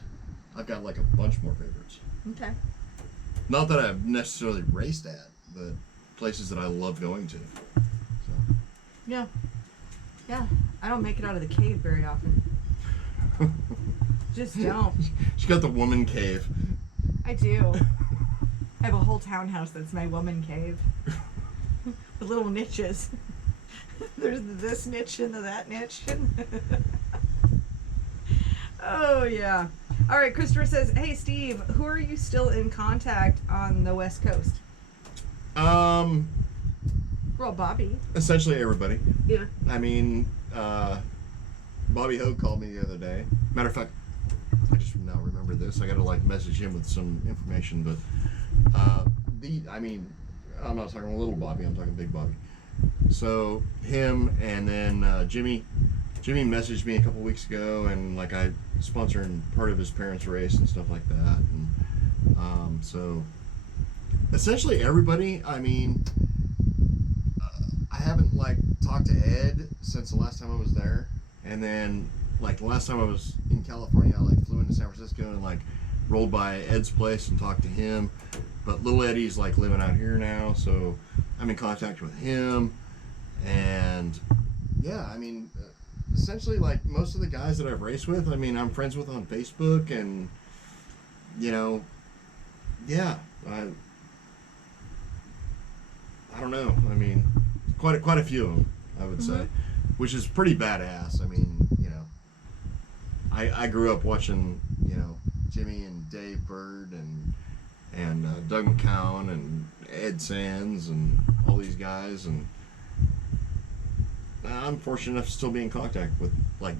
I've got like a bunch more favorites. Okay. Not that I've necessarily raced at, but places that I love going to. So. Yeah. Yeah. I don't make it out of the cave very often. Just don't. She's got the woman cave. I do. I have a whole townhouse that's my woman cave. With little niches. There's this niche and that niche. Oh, yeah. All right, Christopher says, "Hey Steve, who are you still in contact on the West Coast?" Well, Bobby. Essentially everybody. Yeah. I mean, Bobby Hogue called me the other day. Matter of fact, I just now remember this. I got to message him with some information, but I'm not talking little Bobby. I'm talking big Bobby. So him and then Jimmy messaged me a couple weeks ago, and I sponsored part of his parents' race and stuff like that, and so essentially everybody. I mean, I haven't talked to Ed since the last time I was there, and then the last time I was in California, I flew into San Francisco and rolled by Ed's place and talked to him. But little Eddie's living out here now, so I'm in contact with him, and yeah, I mean, essentially most of the guys that I've raced with, I mean, I'm friends with on Facebook, and yeah, I don't know. I mean, quite a few of them, I would say, which is pretty badass. I mean, I grew up watching, Jimmy and Dave Bird and Doug McCown and Ed Sands and all these guys, and I'm fortunate enough to still be in contact with I'm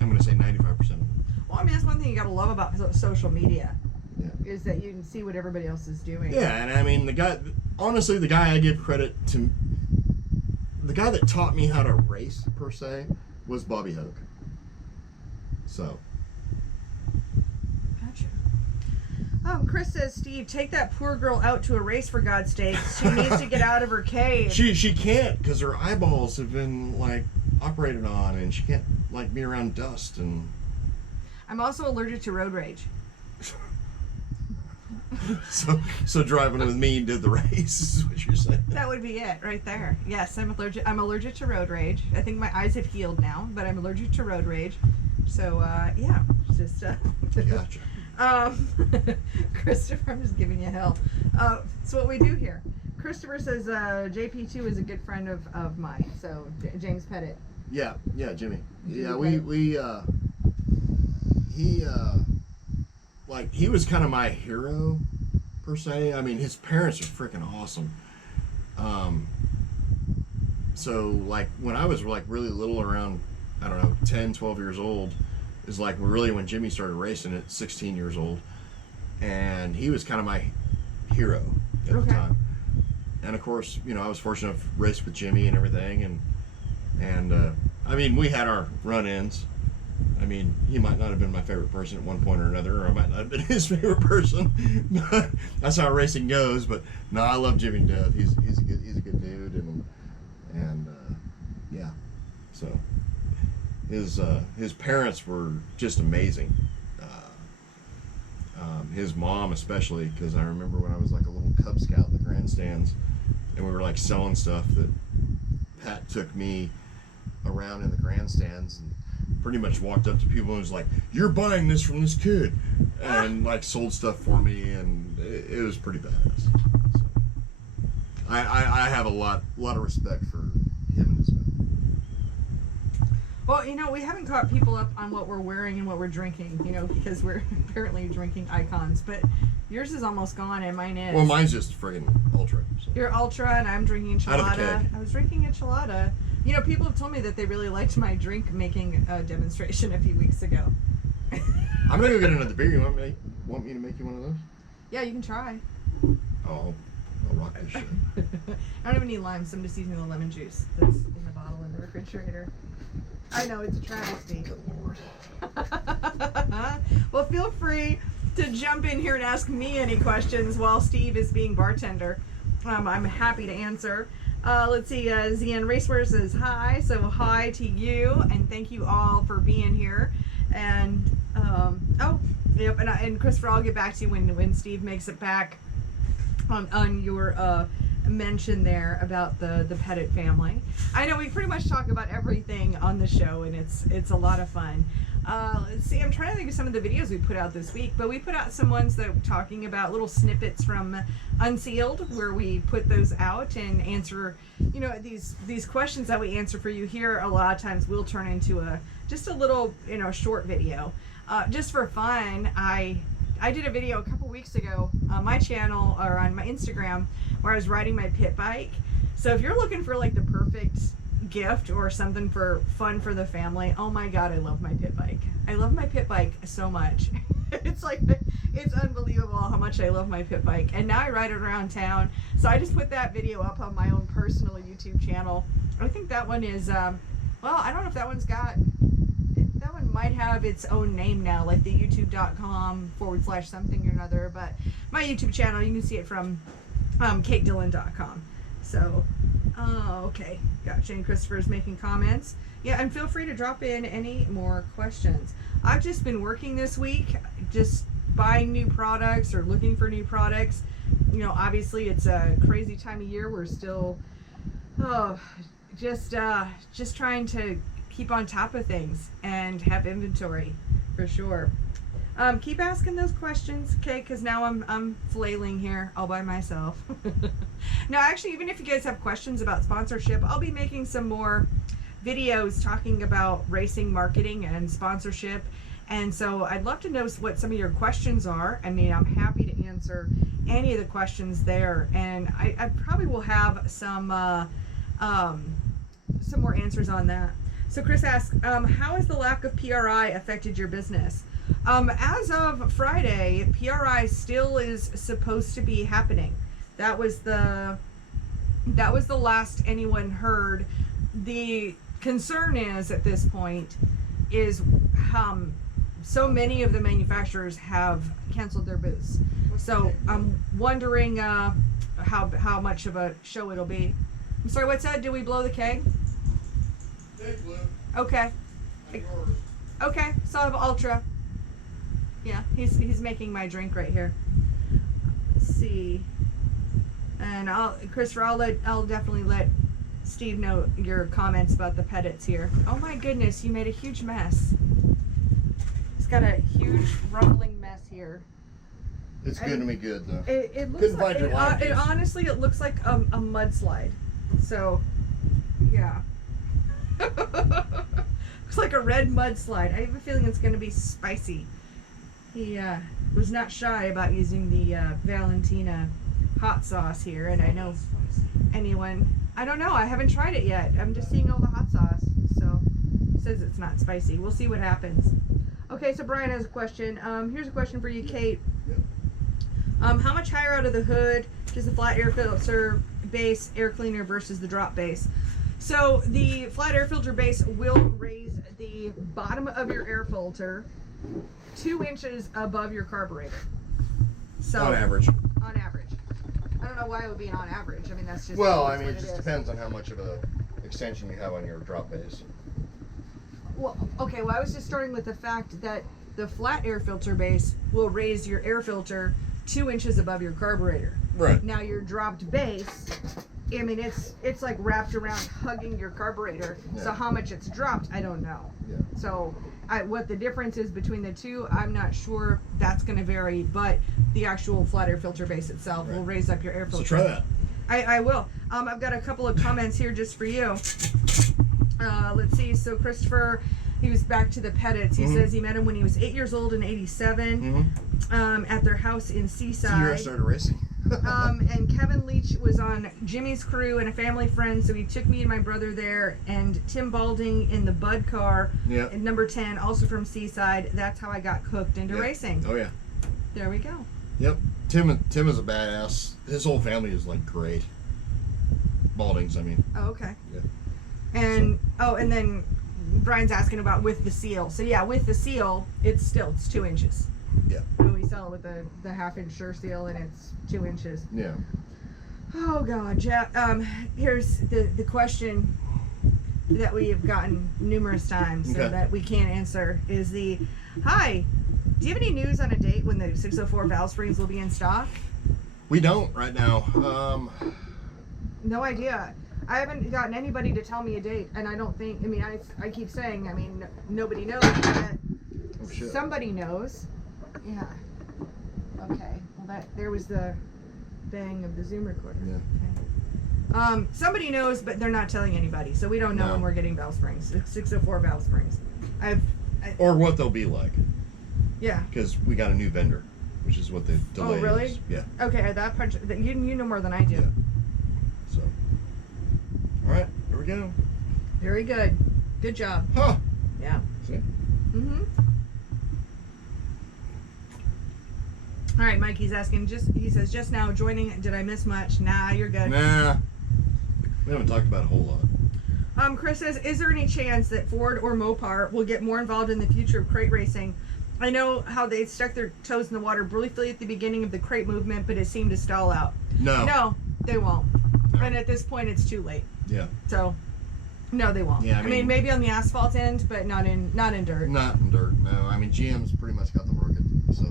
going to say 95% of them. Well, I mean, that's one thing you got to love about social media. Yeah. Is that you can see what everybody else is doing. Yeah, and I mean, the guy I give credit to, the guy that taught me how to race, per se, was Bobby Hogue. So. Gotcha. Chris says, Steve, take that poor girl out to a race, for God's sake. She needs to get out of her cave. She can't, because her eyeballs have been, operated on, and she can't, be around dust, and... I'm also allergic to road rage. So driving with me did the race, is what you're saying. That would be it right there. Yes, I'm allergic to road rage. I think my eyes have healed now, but I'm allergic to road rage. So yeah, just gotcha. Christopher, I'm just giving you hell. So what we do here, Christopher says JP2 is a good friend of mine. So James Pettit. Yeah, Jimmy. Yeah, he was kind of my hero, per se. I mean, his parents are freaking awesome. So when I was really little, around, I don't know, 10, 12 years old, is really when Jimmy started racing at 16 years old, and he was kind of my hero at the time. And of course, I was fortunate enough to race with Jimmy and everything, and I mean, we had our run-ins. I mean, he might not have been my favorite person at one point or another, or I might not have been his favorite person. But that's how racing goes. But no, I love Jimmy to death. He's a good dude, and yeah. So his parents were just amazing. His mom especially, because I remember when I was a little Cub Scout in the grandstands, and we were selling stuff, that Pat took me around in the grandstands and pretty much walked up to people and was like, "You're buying this from this kid," and sold stuff for me, and it was pretty badass. So, I have a lot of respect for him and his family. Well, we haven't caught people up on what we're wearing and what we're drinking, because we're apparently drinking icons, but yours is almost gone and mine is. Well, mine's just friggin' Ultra. So. You're Ultra and I'm drinking Chelada. Out of the keg. I was drinking a Chelada. People have told me that they really liked my drink making demonstration a few weeks ago. I'm gonna go get another beer. You want me to make you one of those? Yeah, you can try. Oh, I'll rock this shit. I don't even need lime, so I'm just using the lemon juice that's in the bottle in the refrigerator. I know, it's a travesty. Good Lord. Well, feel free to jump in here and ask me any questions while Steve is being bartender. I'm happy to answer. Let's see, Zian Racewear says hi, so hi to you, and thank you all for being here. And, and Christopher, I'll get back to you when Steve makes it back on your mention there about the Pettit family. I know we pretty much talk about everything on the show, and it's a lot of fun. Let's see, I'm trying to think of some of the videos we put out this week, but we put out some ones that were talking about little snippets from Unsealed, where we put those out and answer, these questions that we answer for you here. A lot of times we'll turn into just a little, short video. just for fun, I did a video a couple weeks ago on my channel or on my Instagram where I was riding my pit bike. So if you're looking for like the perfect gift or something for fun for the family, oh my god, I love my pit bike. I love my pit bike so much. It's like, it's unbelievable how much I love my pit bike. And now I ride it around town. So I just put that video up on my own personal YouTube channel. I think that one is, well, I don't know if that one's got, that one might have its own name now, like the youtube.com/something or another. But my YouTube channel, you can see it from CrateInsider.com. So, okay. Gotcha. And Christopher's making comments. Yeah, and feel free to drop in any more questions. I've just been working this week, just buying new products or looking for new products. You know, obviously it's a crazy time of year. We're still, just trying to keep on top of things and have inventory for sure. Keep asking those questions, okay? Because now I'm flailing here all by myself. Now, actually, even if you guys have questions about sponsorship, I'll be making some more videos talking about racing marketing and sponsorship. And so I'd love to know what some of your questions are. I mean, I'm happy to answer any of the questions there. And I probably will have some more answers on that. So Chris asks, how has the lack of PRI affected your business? As of Friday, PRI still is supposed to be happening. That was the last anyone heard. The concern is at this point is so many of the manufacturers have canceled their booths. So I'm wondering how much of a show it'll be. I'm sorry, what's that? Did we blow the keg? Okay. Okay, so I have Ultra. Yeah, he's making my drink right here. Let's see. And Christopher, I'll definitely let Steve know your comments about the pedits here. Oh my goodness, you made a huge mess. It's got a huge rumbling mess here. It's going to be good though. It looks like honestly, it looks like a mudslide. So, yeah. Looks like a red mudslide. I have a feeling it's going to be spicy. He was not shy about using the Valentina hot sauce here, and I know anyone. I don't know. I haven't tried it yet. I'm just seeing all the hot sauce, so it says it's not spicy. We'll see what happens. Okay, so Brian has a question. Here's a question for you, Kate. Yep. How much higher out of the hood does the flat air filter base air cleaner versus the drop base? So the flat air filter base will raise the bottom of your air filter 2 inches above your carburetor. So on average. On average. I don't know why it would be on average. I mean, that's just. Well, I mean, it just depends on how much of a extension you have on your drop base. Well, okay. Well, I was just starting with the fact that the flat air filter base will raise your air filter 2 inches above your carburetor. Right. Now your dropped base, I mean, it's like wrapped around hugging your carburetor. Yeah. So how much it's dropped, I don't know. Yeah. So what the difference is between the two, I'm not sure. That's going to vary, but the actual flat air filter base itself will raise up your air filter. So try that. I will. I've got a couple of comments here just for you. Let's see. So Christopher, he was back to the pedits. He says he met him when he was 8 years old in '87 at their house in Seaside. The year I started racing. And Kevin Leach was on Jimmy's crew and a family friend, so he took me and my brother there. And Tim Balding in the Bud car, number 10, also from Seaside. That's how I got cooked into racing. Oh yeah. There we go. Yep. Tim is a badass. His whole family is like great. Baldings, I mean. Oh, okay. Yeah. And and then Brian's asking about with the seal. So yeah, with the seal, it's 2 inches. Yeah. When we sell it with the half-inch sure seal, and it's 2 inches. Yeah. Oh God, here's the question that we have gotten numerous times so that we can't answer is hi, do you have any news on a date when the 604 valve springs will be in stock? We don't right now. No idea. I haven't gotten anybody to tell me a date, and I don't think, I mean, I keep saying, I mean, nobody knows, but somebody knows. Yeah. Okay. Well, there was the bang of the Zoom recorder. Yeah. Okay. Somebody knows, but they're not telling anybody, so we don't know when we're getting valve springs. 604 valve springs. Or what they'll be like. Yeah. Because we got a new vendor, which is what the delay is. Oh, really? Yeah. Okay, that part, you know more than I do. Yeah. So, all right, here we go. Very good. Good job. Huh. Yeah. See? Mm-hmm. All right, Mike, he's asking, he says, just now joining, did I miss much? Nah, you're good. Nah. We haven't talked about a whole lot. Chris says, is there any chance that Ford or Mopar will get more involved in the future of crate racing? I know how they stuck their toes in the water briefly at the beginning of the crate movement, but it seemed to stall out. No, they won't. No. And at this point, it's too late. Yeah. So, no, they won't. Yeah, I mean, maybe on the asphalt end, but not in dirt. Not in dirt. No, I mean GM's pretty much got the market. So.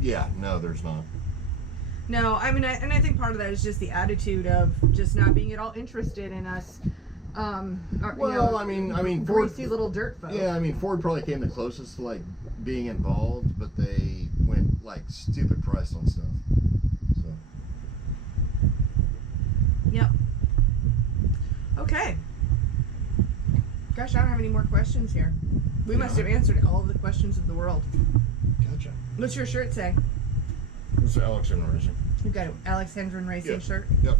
Yeah. No, there's not. No, I mean, I think part of that is just the attitude of just not being at all interested in us. I mean, greasy Ford, little dirt folk. Yeah, I mean, Ford probably came the closest to like being involved, but they went like stupid price on stuff. So. Yep. Okay. Gosh, I don't have any more questions here. We must have answered all of the questions of the world. Gotcha. What's your shirt say? It's Alex Hendren Racing. You've got an Alex Hendren Racing shirt. Yep.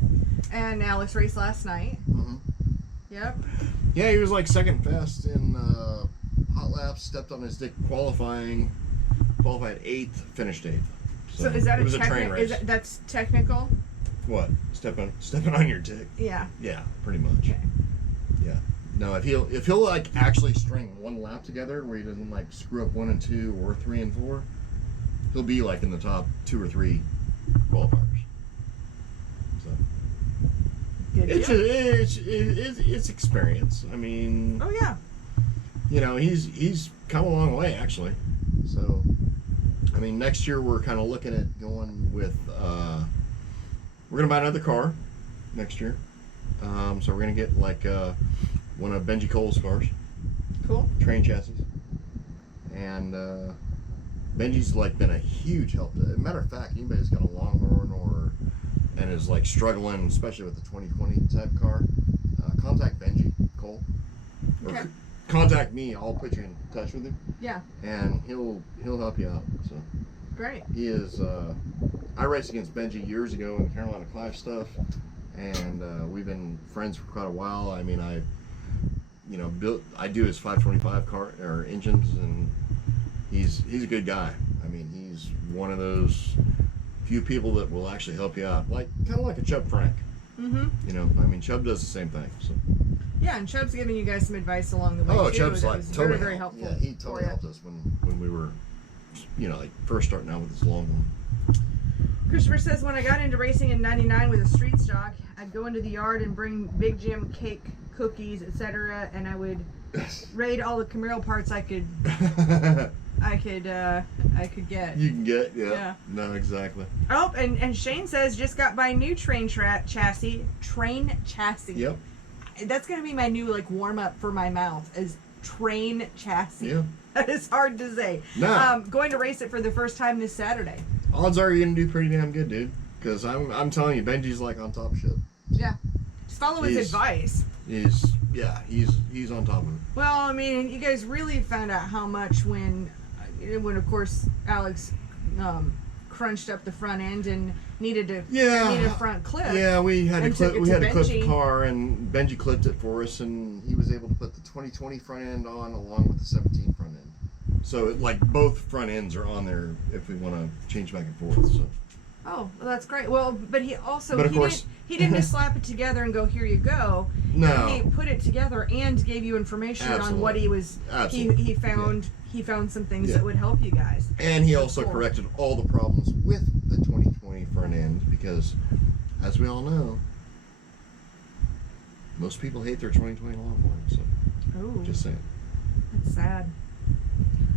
And Alex raced last night. Mm-hmm. Yep. Yeah, he was like second fast in hot laps. Stepped on his dick qualified 8th, finished 8th. So is that it was a train race? That's technical? What? Stepping on your dick? Yeah. Yeah, pretty much. Okay. Yeah. No, if he'll like actually string one lap together where he doesn't like screw up 1 and 2 or 3 and 4, he'll be like in the top 2 or 3 qualifiers. So it's experience. I mean. Oh yeah. You know, he's come a long way actually. So, I mean, next year we're kind of looking at going with. We're gonna buy another car next year. So we're gonna get like one of Benji Cole's cars. Cool. Train chassis. And Benji's like been a huge help. Matter of fact, anybody who's got a Longhorn and is like struggling, especially with the 2020 type car, contact Benji Cole. Okay. Or contact me. I'll put you in touch with him. Yeah. And he'll help you out. So. Great. He is. I raced against Benji years ago in Carolina Clash stuff, and we've been friends for quite a while. I mean, I do his 525 car or engines, and he's a good guy. I mean, he's one of those few people that will actually help you out, like kind of like a Chubb Frank. Mm-hmm. You know, I mean, Chubb does the same thing. So. Yeah, and Chubb's giving you guys some advice along the way. Oh, too, Chubb's that like was totally very helpful. Yeah, he totally helped us when we were, like first starting out with this long one. Christopher says, when I got into racing in '99 with a street stock, I'd go into the yard and bring Big Jim cake, cookies, etc., and I would raid all the Camaro parts I could get. You can get, yeah. No, exactly. Oh, and Shane says, just got my new train chassis. Yep. That's gonna be my new like warm up for my mouth is train chassis. Yeah. That is hard to say. No. Going to race it for the first time this Saturday. Odds are you're gonna do pretty damn good, dude. Because I'm telling you, Benji's like on top of shit. Yeah. Just follow his advice. He's on top of it. Well, I mean, you guys really found out how much when of course Alex crunched up the front end and needed a front clip. Yeah, we had to clip the Benji. car, and Benji clipped it for us, and he was able to put the 2020 front end on along with the 17 front end. So like both front ends are on there if we want to change back and forth. So. Oh, well, that's great. Well, but he also he didn't just slap it together and go, here you go. No. He put it together and gave you information on what he was. Absolutely. He found some things that would help you guys. And he also corrected all the problems with the 2020 front end because, as we all know, most people hate their 2020 Longhorn. So, just saying. That's sad.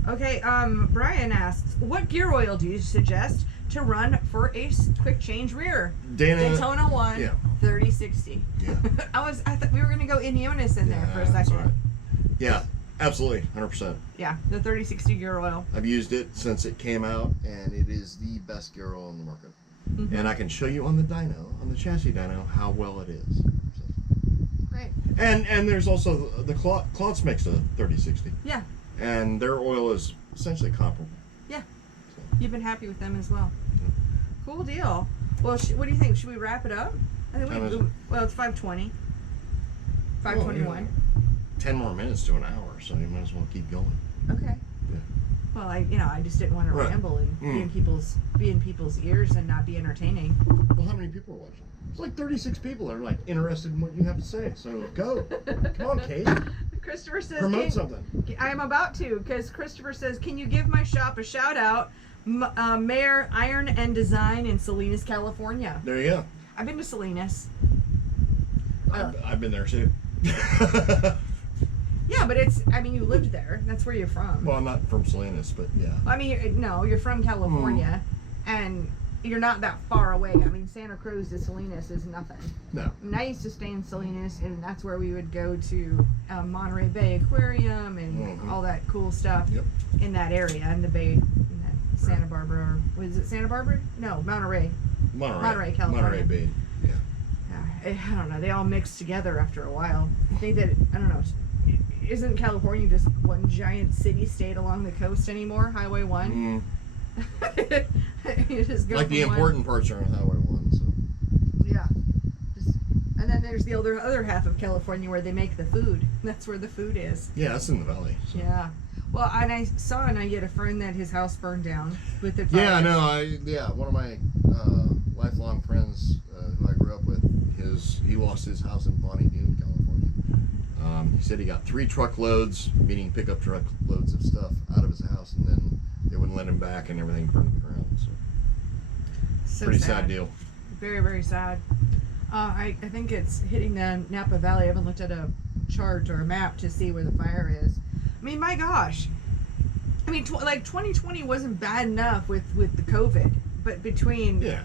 Okay, Brian asks, what gear oil do you suggest to run for a quick change rear? Daytona 1, 3060. Yeah. I thought we were gonna go in unison there for a second. Right. Yeah, absolutely, 100%. Yeah, the 3060 gear oil. I've used it since it came out, and it is the best gear oil on the market. Mm-hmm. And I can show you on the chassis dyno, how well it is. So. Great. And there's also the Klotz makes a 3060. Yeah. and their oil is essentially comparable. Yeah. So. You've been happy with them as well. Yeah. Cool deal. Well, what do you think? Should we wrap it up? I think well, it's 5:20. 5:21. Well, yeah. 10 more minutes to an hour, so you might as well keep going. Okay. Yeah. Well, I just didn't want to ramble and be in people's ears and not be entertaining. Well, how many people are watching? It's like 36 people that are like interested in what you have to say. So go. Come on, Kate. Christopher says, promote something. I am about to, because Christopher says, can you give my shop a shout out? Mayor Iron and Design in Salinas, California. There you go. I've been to Salinas. I've been there too. Yeah, but you lived there. That's where you're from. Well, I'm not from Salinas, but yeah. I mean, no, you're from California, and you're not that far away. I mean, Santa Cruz to Salinas is nothing. No. And I used to stay in Salinas, and that's where we would go to Monterey Bay Aquarium and all that cool stuff in that area, in the Bay, in that Santa Barbara, or was it Santa Barbara? No, Monterey, California. Monterey Bay, yeah. I don't know. They all mix together after a while. I think that, I don't know, isn't California just one giant city-state along the coast anymore? Highway 1? You just go like the important parts are on Highway 1, so. Yeah. And then there's the other half of California where they make the food. That's where the food is. Yeah, that's in the valley. So. Yeah. Well, and I saw, and I get a friend that his house burned down with the fire. Yeah, no, one of my lifelong friends who I grew up with, he lost his house in Bonnie Doon, California. He said he got 3 truckloads, meaning pickup truckloads of stuff out of his house, and then they wouldn't let him back, and everything burned to the ground. So pretty sad deal. Very, very sad. I think it's hitting the Napa Valley. I haven't looked at a chart or a map to see where the fire is. I mean, my gosh. I mean, 2020 wasn't bad enough with the COVID, but between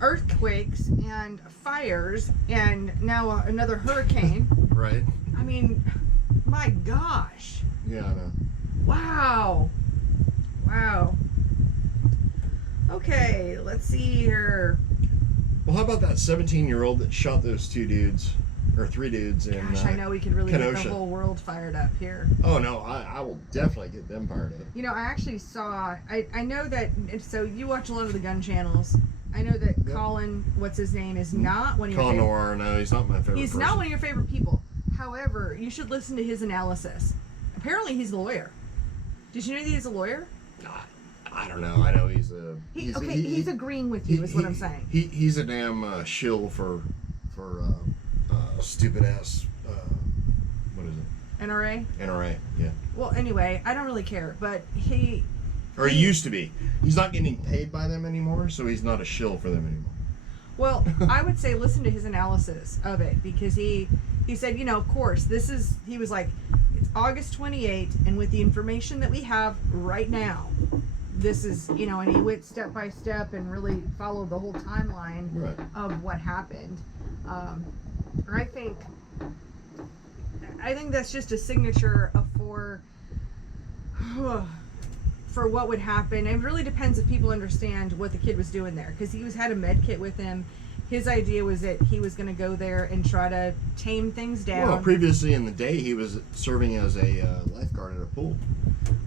earthquakes and fires and now another hurricane. Right. I mean, my gosh. Yeah, I know. Wow. Okay, let's see here. Well, how about that 17-year-old that shot those 2 dudes, or 3 dudes in Gosh, I know we could really Kenosha. get the whole world fired up here. Oh, no, I will definitely get them fired up. You know, I actually saw, I know that, so you watch a lot of the gun channels. I know that Colin, what's his name, is not one of your favorite. Colin Noir, no, he's not my favorite He's person. not one of your favorite people. However, you should listen to his analysis. Apparently, he's a lawyer. Did you know that he's a lawyer? I don't know. I know he's a... He's agreeing with you, is what I'm saying. He's a damn shill for stupid-ass... what is it? NRA? NRA, yeah. Well, anyway, I don't really care, but he used to be. He's not getting paid by them anymore, so he's not a shill for them anymore. Well, I would say listen to his analysis of it, because he said, of course, he was like, it's August 28th, and with the information that we have right now, this is, and he went step by step and really followed the whole timeline of what happened. I think that's just a signature for what would happen. It really depends if people understand what the kid was doing there, because he had a med kit with him. His idea was that he was going to go there and try to tame things down. Well, previously in the day, he was serving as a lifeguard at a pool.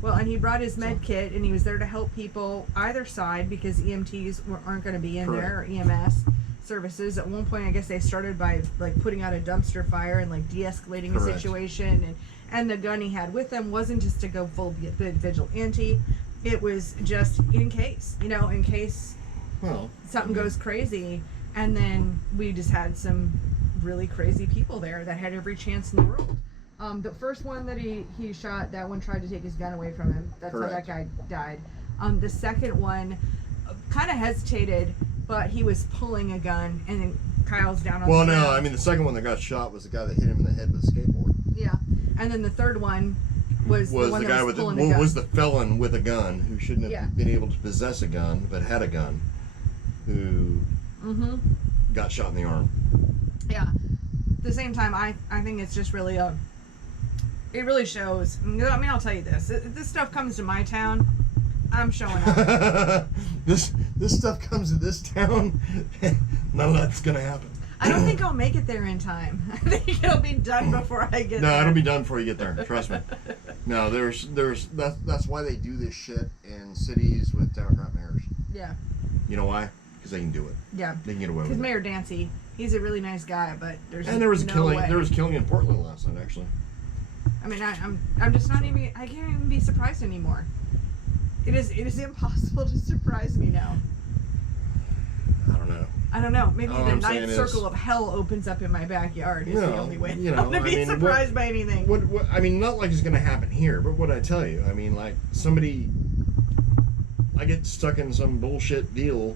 Well, and he brought his med kit, and he was there to help people either side, because EMTs aren't going to be in there, or EMS services. At one point, I guess they started by putting out a dumpster fire and de-escalating the situation. And the gun he had with him wasn't just to go full vigilante. It was just in case, in case something goes crazy. And then we just had some really crazy people there that had every chance in the world. The first one that he shot, that one tried to take his gun away from him. That's how that guy died. The second one kind of hesitated, but he was pulling a gun, and then Kyle's down on the ground. Well, no, I mean, the second one that got shot was the guy that hit him in the head with a skateboard. Yeah. And then the third one was the one the that guy was pulling a gun. Was the felon with a gun who shouldn't have been able to possess a gun, but had a gun, who got shot in the arm. Yeah. At the same time, I think it's just really it really shows. I mean, I'll tell you this. This stuff comes to my town, I'm showing up. This stuff comes to this town, none of that's going to happen. I don't think I'll make it there in time. I think it'll be done before I get there. No, it'll be done before you get there. Trust me. No, that's why they do this shit in cities with Democrat mayors. Yeah. You know why? Because they can do it. Yeah. They can get away with it. Because Mayor Dancy, he's a really nice guy, but there's and there was no killing. way. There was killing in Portland last night, actually. I mean, I'm just not even. I can't even be surprised anymore. It is impossible to surprise me now. I don't know. Maybe the ninth circle of hell opens up in my backyard is the only way to be surprised by anything. What I mean, not like it's going to happen here, but what I tell you, I mean, like somebody, I get stuck in some bullshit deal.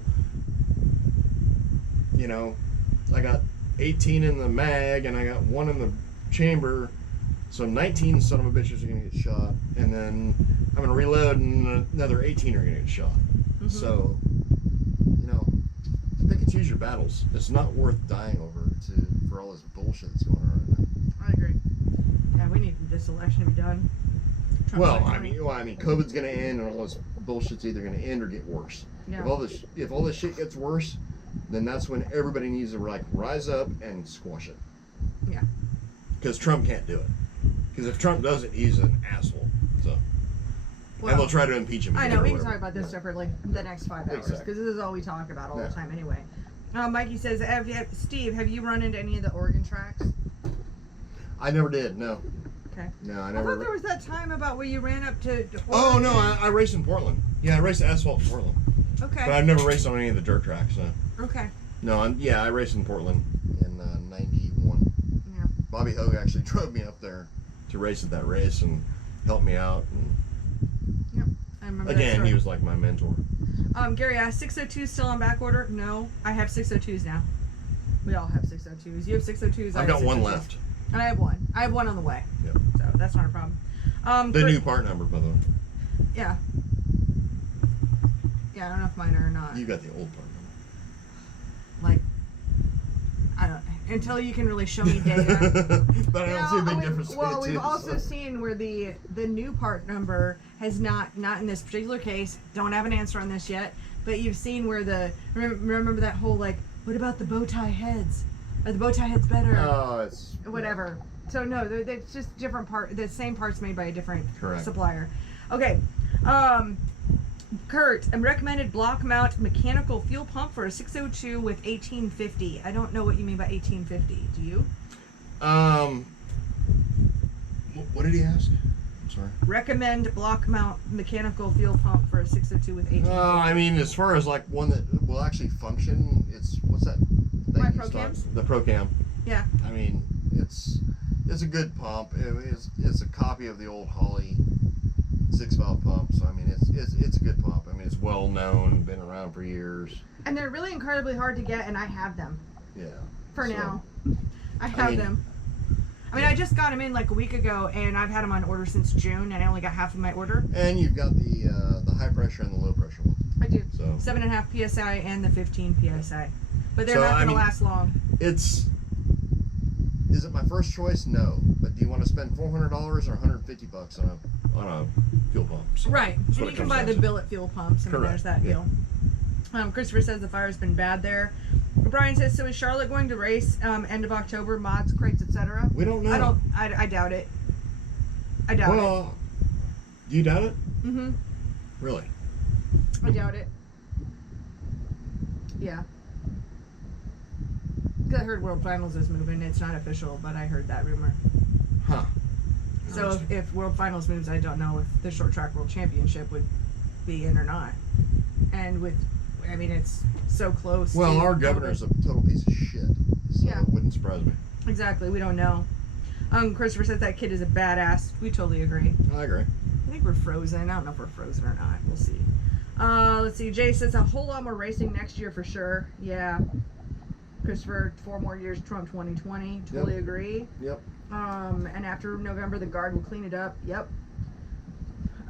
You know, I got 18 in the mag and I got 1 in the chamber, so 19 son of a bitches are going to get shot, and then I'm going to reload and another 18 are going to get shot. Mm-hmm. So, you know, pick and choose your battles. It's not worth dying over for all this bullshit that's going on right now. I agree. Yeah, we need this election to be done. Well, I mean, COVID's going to end, and all this bullshit's either going to end or get worse. Yeah. If all this shit gets worse, then that's when everybody needs to rise up and squash it. Yeah. Because Trump can't do it. Because if Trump does it, he's an asshole. So. Well, and they'll try to impeach him. I know, we can talk about this stuff for the next 5 hours, because this is all we talk about all the time anyway. Mikey says, Steve, have you run into any of the Oregon tracks? I never did, no. Okay. No, I never. I thought there was that time about where you ran up to Oregon. Oh, no, I raced in Portland. Yeah, I raced asphalt in Portland. Okay. But I've never raced on any of the dirt tracks, so. Okay. No, I raced in Portland in 91. Yeah. Bobby Hogue actually drove me up there to race at that race and helped me out. And yep, I remember again, he was like my mentor. Gary asked, 602 still on back order? No, I have 602s now. We all have 602s. You have 602s. I've got 1 left. And I have 1. I have 1 on the way. Yep. So that's not a problem. The new part number, by the way. Yeah. Yeah, I don't know if mine are or not. You got the old part number. Like, I don't. Until you can really show me data. But I don't see a big difference. Well, we've also seen where the new part number has not in this particular case. Don't have an answer on this yet. But you've seen where remember that whole like, what about the bow tie heads? Are the bow tie heads better? Oh, it's whatever. So no, it's just different the same parts made by a different supplier. Okay. Kurt, a recommended block mount mechanical fuel pump for a 602 with 1850. I don't know what you mean by 1850. Do you? What did he ask? I'm sorry. Recommend block mount mechanical fuel pump for a 602 with 1850. I mean, as far as like one that will actually function, what's that thing? My ProCam? The ProCam. Yeah. I mean, it's a good pump. It's a copy of the old Holley 6-valve pump, so I mean it's a good pump. I mean, it's well known, been around for years. And they're really incredibly hard to get, and I have them. Yeah. For now, I have them. I mean, I just got them in like a week ago, and I've had them on order since June, and I only got half of my order. And you've got the high pressure and the low pressure one. I do. So 7.5 psi and the 15 psi, but they're not going to last long. Is it my first choice? No. But do you want to spend $400 or $150 on a fuel pump? So right. And you can buy the billet fuel pumps, and there's that deal. Christopher says the fire's been bad there. Brian says, so is Charlotte going to race end of October, mods, crates, etc.? We don't know. I doubt it. I doubt it. Well, do you doubt it? Mm-hmm. Really? I doubt it. Yeah. I heard World Finals is moving. It's not official, but I heard that rumor. Huh. So if World Finals moves, I don't know if the Short Track World Championship would be in or not. And it's so close. Well, our governor's a total piece of shit, so it wouldn't surprise me. Exactly. We don't know. Christopher says that kid is a badass. We totally agree. I agree. I think we're frozen. I don't know if we're frozen or not. We'll see. Let's see. Jay says a whole lot more racing next year for sure. Yeah. Christopher, 4 more years, Trump 2020. Totally agree. Yep. And after November, the Guard will clean it up. Yep.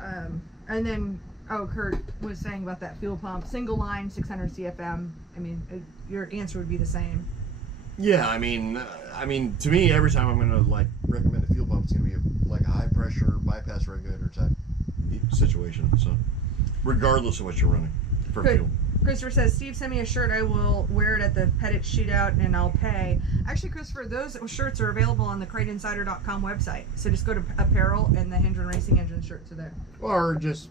And then, Kurt was saying about that fuel pump. Single line, 600 CFM. I mean, your answer would be the same. Yeah, I mean, to me, every time I'm going to, like, recommend a fuel pump, it's going to be, like, a high-pressure bypass regulator type situation. So, regardless of what you're running for fuel. Christopher says, Steve, send me a shirt. I will wear it at the Pettit shootout and I'll pay. Actually, Christopher, those shirts are available on the CrateInsider.com website. So just go to apparel and the Hendron Racing Engine shirts are there. Or just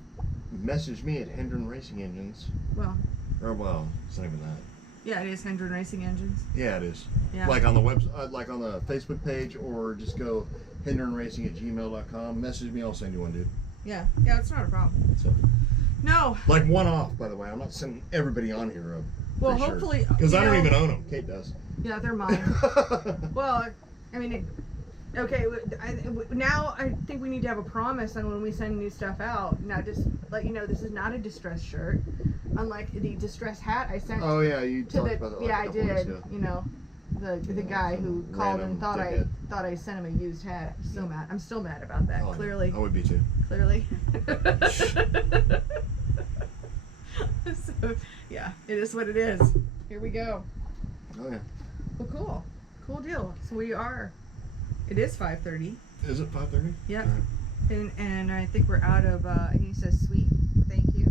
message me at Hendron Racing Engines. Well, it's not even that. yeah, it is Hendron Racing Engines. Yeah, it is. Yeah. Like on the like on the Facebook page, or just go HendronRacing@gmail.com. Message me, I'll send you one, dude. Yeah, it's not a problem. So, no. like one off, by the way. I'm not sending everybody on here a Well, free hopefully, shirt. Because I don't even own them. Kate does. Yeah, they're mine. Well, I mean, okay. Now I think we need to have a promise on when we send new stuff out. Now, just let you know, this is not a distressed shirt, unlike the distressed hat I sent. Oh yeah, you to talked about that. Like yeah, a I couple did. weeks ago. You know, the guy who called and thought I sent him a used hat. I'm so mad. I'm still mad about that. Oh, Clearly. I would be too. Clearly. So, yeah, it is what it is. Here we go. Oh yeah. Well, cool deal. So it is 5:30. Is it 5:30? Yep. Right. And I think we're out of, he says, sweet, thank you.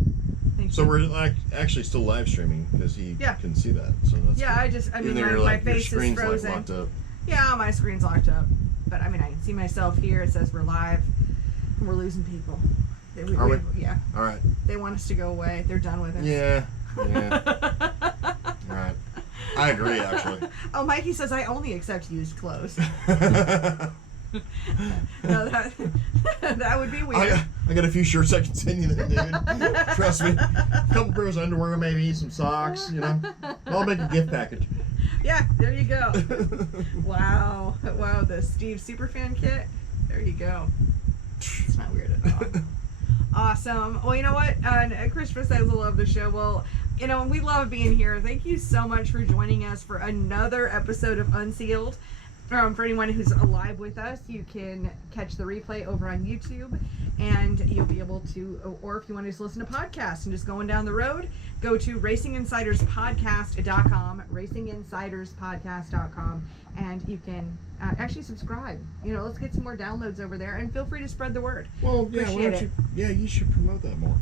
So we're like actually still live streaming because he can see that. So that's good. I mean, my face is frozen. Like locked up. Yeah, my screen's locked up. But I mean, I can see myself here. It says we're live. We're losing people. Are we? Yeah. All right. They want us to go away. They're done with us. Yeah. All right. I agree, actually. Oh, Mikey says I only accept used clothes. No, that would be weird. I got a few shirts I can send you then, dude. Trust me. A couple pairs of underwear, maybe some socks, you know. I'll make a gift package. Yeah, there you go. Wow, the Steve Superfan kit. There you go. It's not weird at all. Awesome. Well, you know what? Christopher says I love the show. Well, you know, we love being here. Thank you so much for joining us for another episode of Unsealed. For anyone who's alive with us, you can catch the replay over on YouTube, and you'll be able to, or if you want to just listen to podcasts and just going down the road, go to RacingInsidersPodcast.com, RacingInsidersPodcast.com, and you can actually subscribe. You know, let's get some more downloads over there, and feel free to spread the word. Well, yeah, you should promote that more.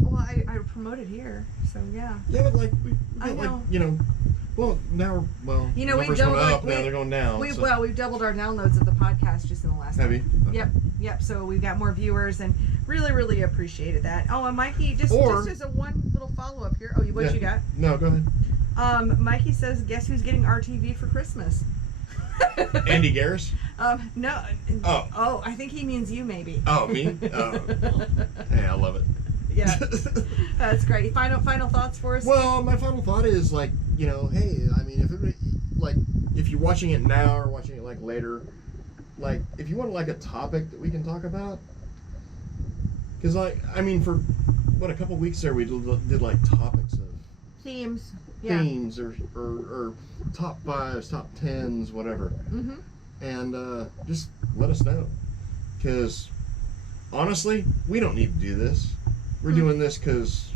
Well, I promote it here, so yeah. Yeah, but like, we got, like, you know. Well, now, you know, numbers went up, now they're going down. We've doubled our downloads of the podcast just in the last Have you? Okay. Yep. So we've got more viewers, and really appreciated that. Oh, and Mikey, just as a one little follow up here. Oh, what you got? No, go ahead. Mikey says, guess who's getting RTV for Christmas? Andy Garris? No. Oh, I think he means you, maybe. Oh, me? Oh. Hey, I love it. Yeah, that's great. Final thoughts for us? Well, my final thought is, like, you know, hey, I mean, if you're watching it now or watching it like later, like, if you want like a topic that we can talk about, because a couple weeks there we did like topics of themes or top 5s, top 10s, whatever. Mm-hmm. And just let us know, because honestly, we don't need to do this. We're doing this because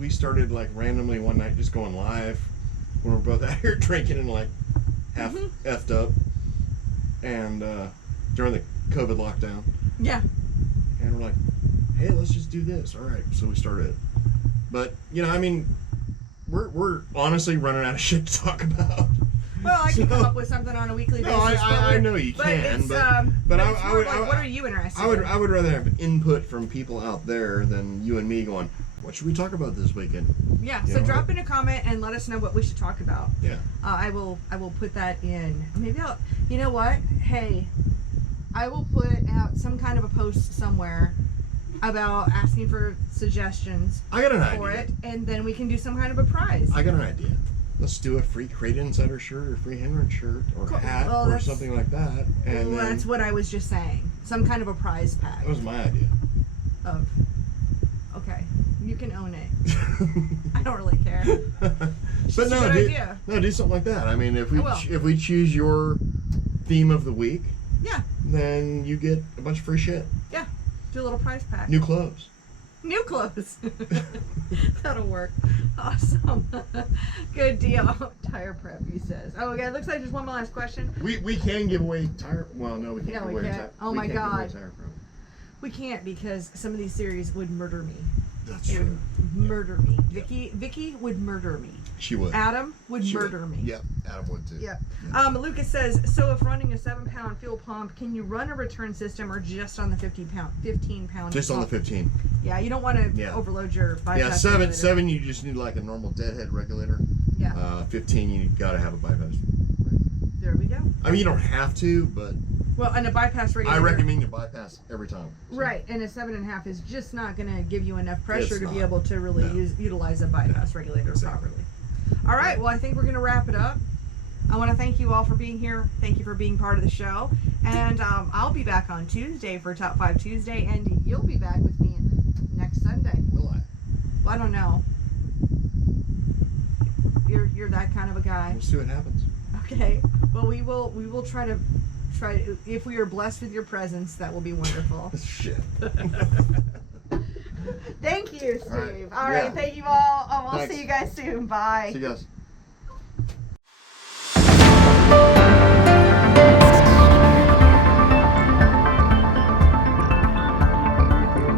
we started like randomly one night just going live when we're both out here drinking and like half effed up, and during the COVID lockdown. Yeah. And we're like, hey, let's just do this. All right, so we started it. But you know, I mean, we're honestly running out of shit to talk about. Well, I can come up with something on a weekly basis. No, I know you can, but I would. What are you interested in? I would rather have input from people out there than you and me going, what should we talk about this weekend? Yeah, so drop in a comment and let us know what we should talk about. Yeah. I will put that in. Maybe I'll. You know what? Hey, I will put out some kind of a post somewhere about asking for suggestions. I got an idea for it, and then we can do some kind of a prize. I got an idea. Let's do a free Crate Insider shirt or free Hendron shirt or hat or something like that. And that's what I was just saying. Some kind of a prize pack. That was my idea. Okay, you can own it. I don't really care. But do something like that. I mean, if we choose your theme of the week, then you get a bunch of free shit. Yeah, do a little prize pack. New clothes. New clothes. That'll work. Awesome. Good deal. Tire prep, he says. Oh, okay. It looks like just one last question. We can give away tire. Well, no, we can't give away tire. Oh my God. Tire prep. We can't, because some of these series would murder me. That's It true. would murder me. Yep. Vicky would murder me. She would. Adam would murder me. Yep, Adam would too. Yep. Yeah. Lucas says, so if running a 7-pound fuel pump, can you run a return system or just on the 15 pound? Just on the 15. Yeah, you don't want to overload your bypass. Yeah, 7 you just need like a normal deadhead regulator. Yeah. 15 you gotta have a bypass. There we go. I mean, you don't have to, but well, and a bypass regulator. I recommend you bypass every time. So. Right, and a 7.5 is just not going to give you enough pressure It's to be not. able to really utilize a bypass regulator Exactly. properly. All right, well, I think we're going to wrap it up. I want to thank you all for being here. Thank you for being part of the show. And I'll be back on Tuesday for Top 5 Tuesday, and you'll be back with me next Sunday. Will I? Well, I don't know. You're that kind of a guy. We'll see what happens. Okay. Well, we will try to if we are blessed with your presence, that will be wonderful. Shit. Thank you, Steve. All right. Yeah. Thank you all. We'll Thanks. see you guys soon. Bye. See you guys.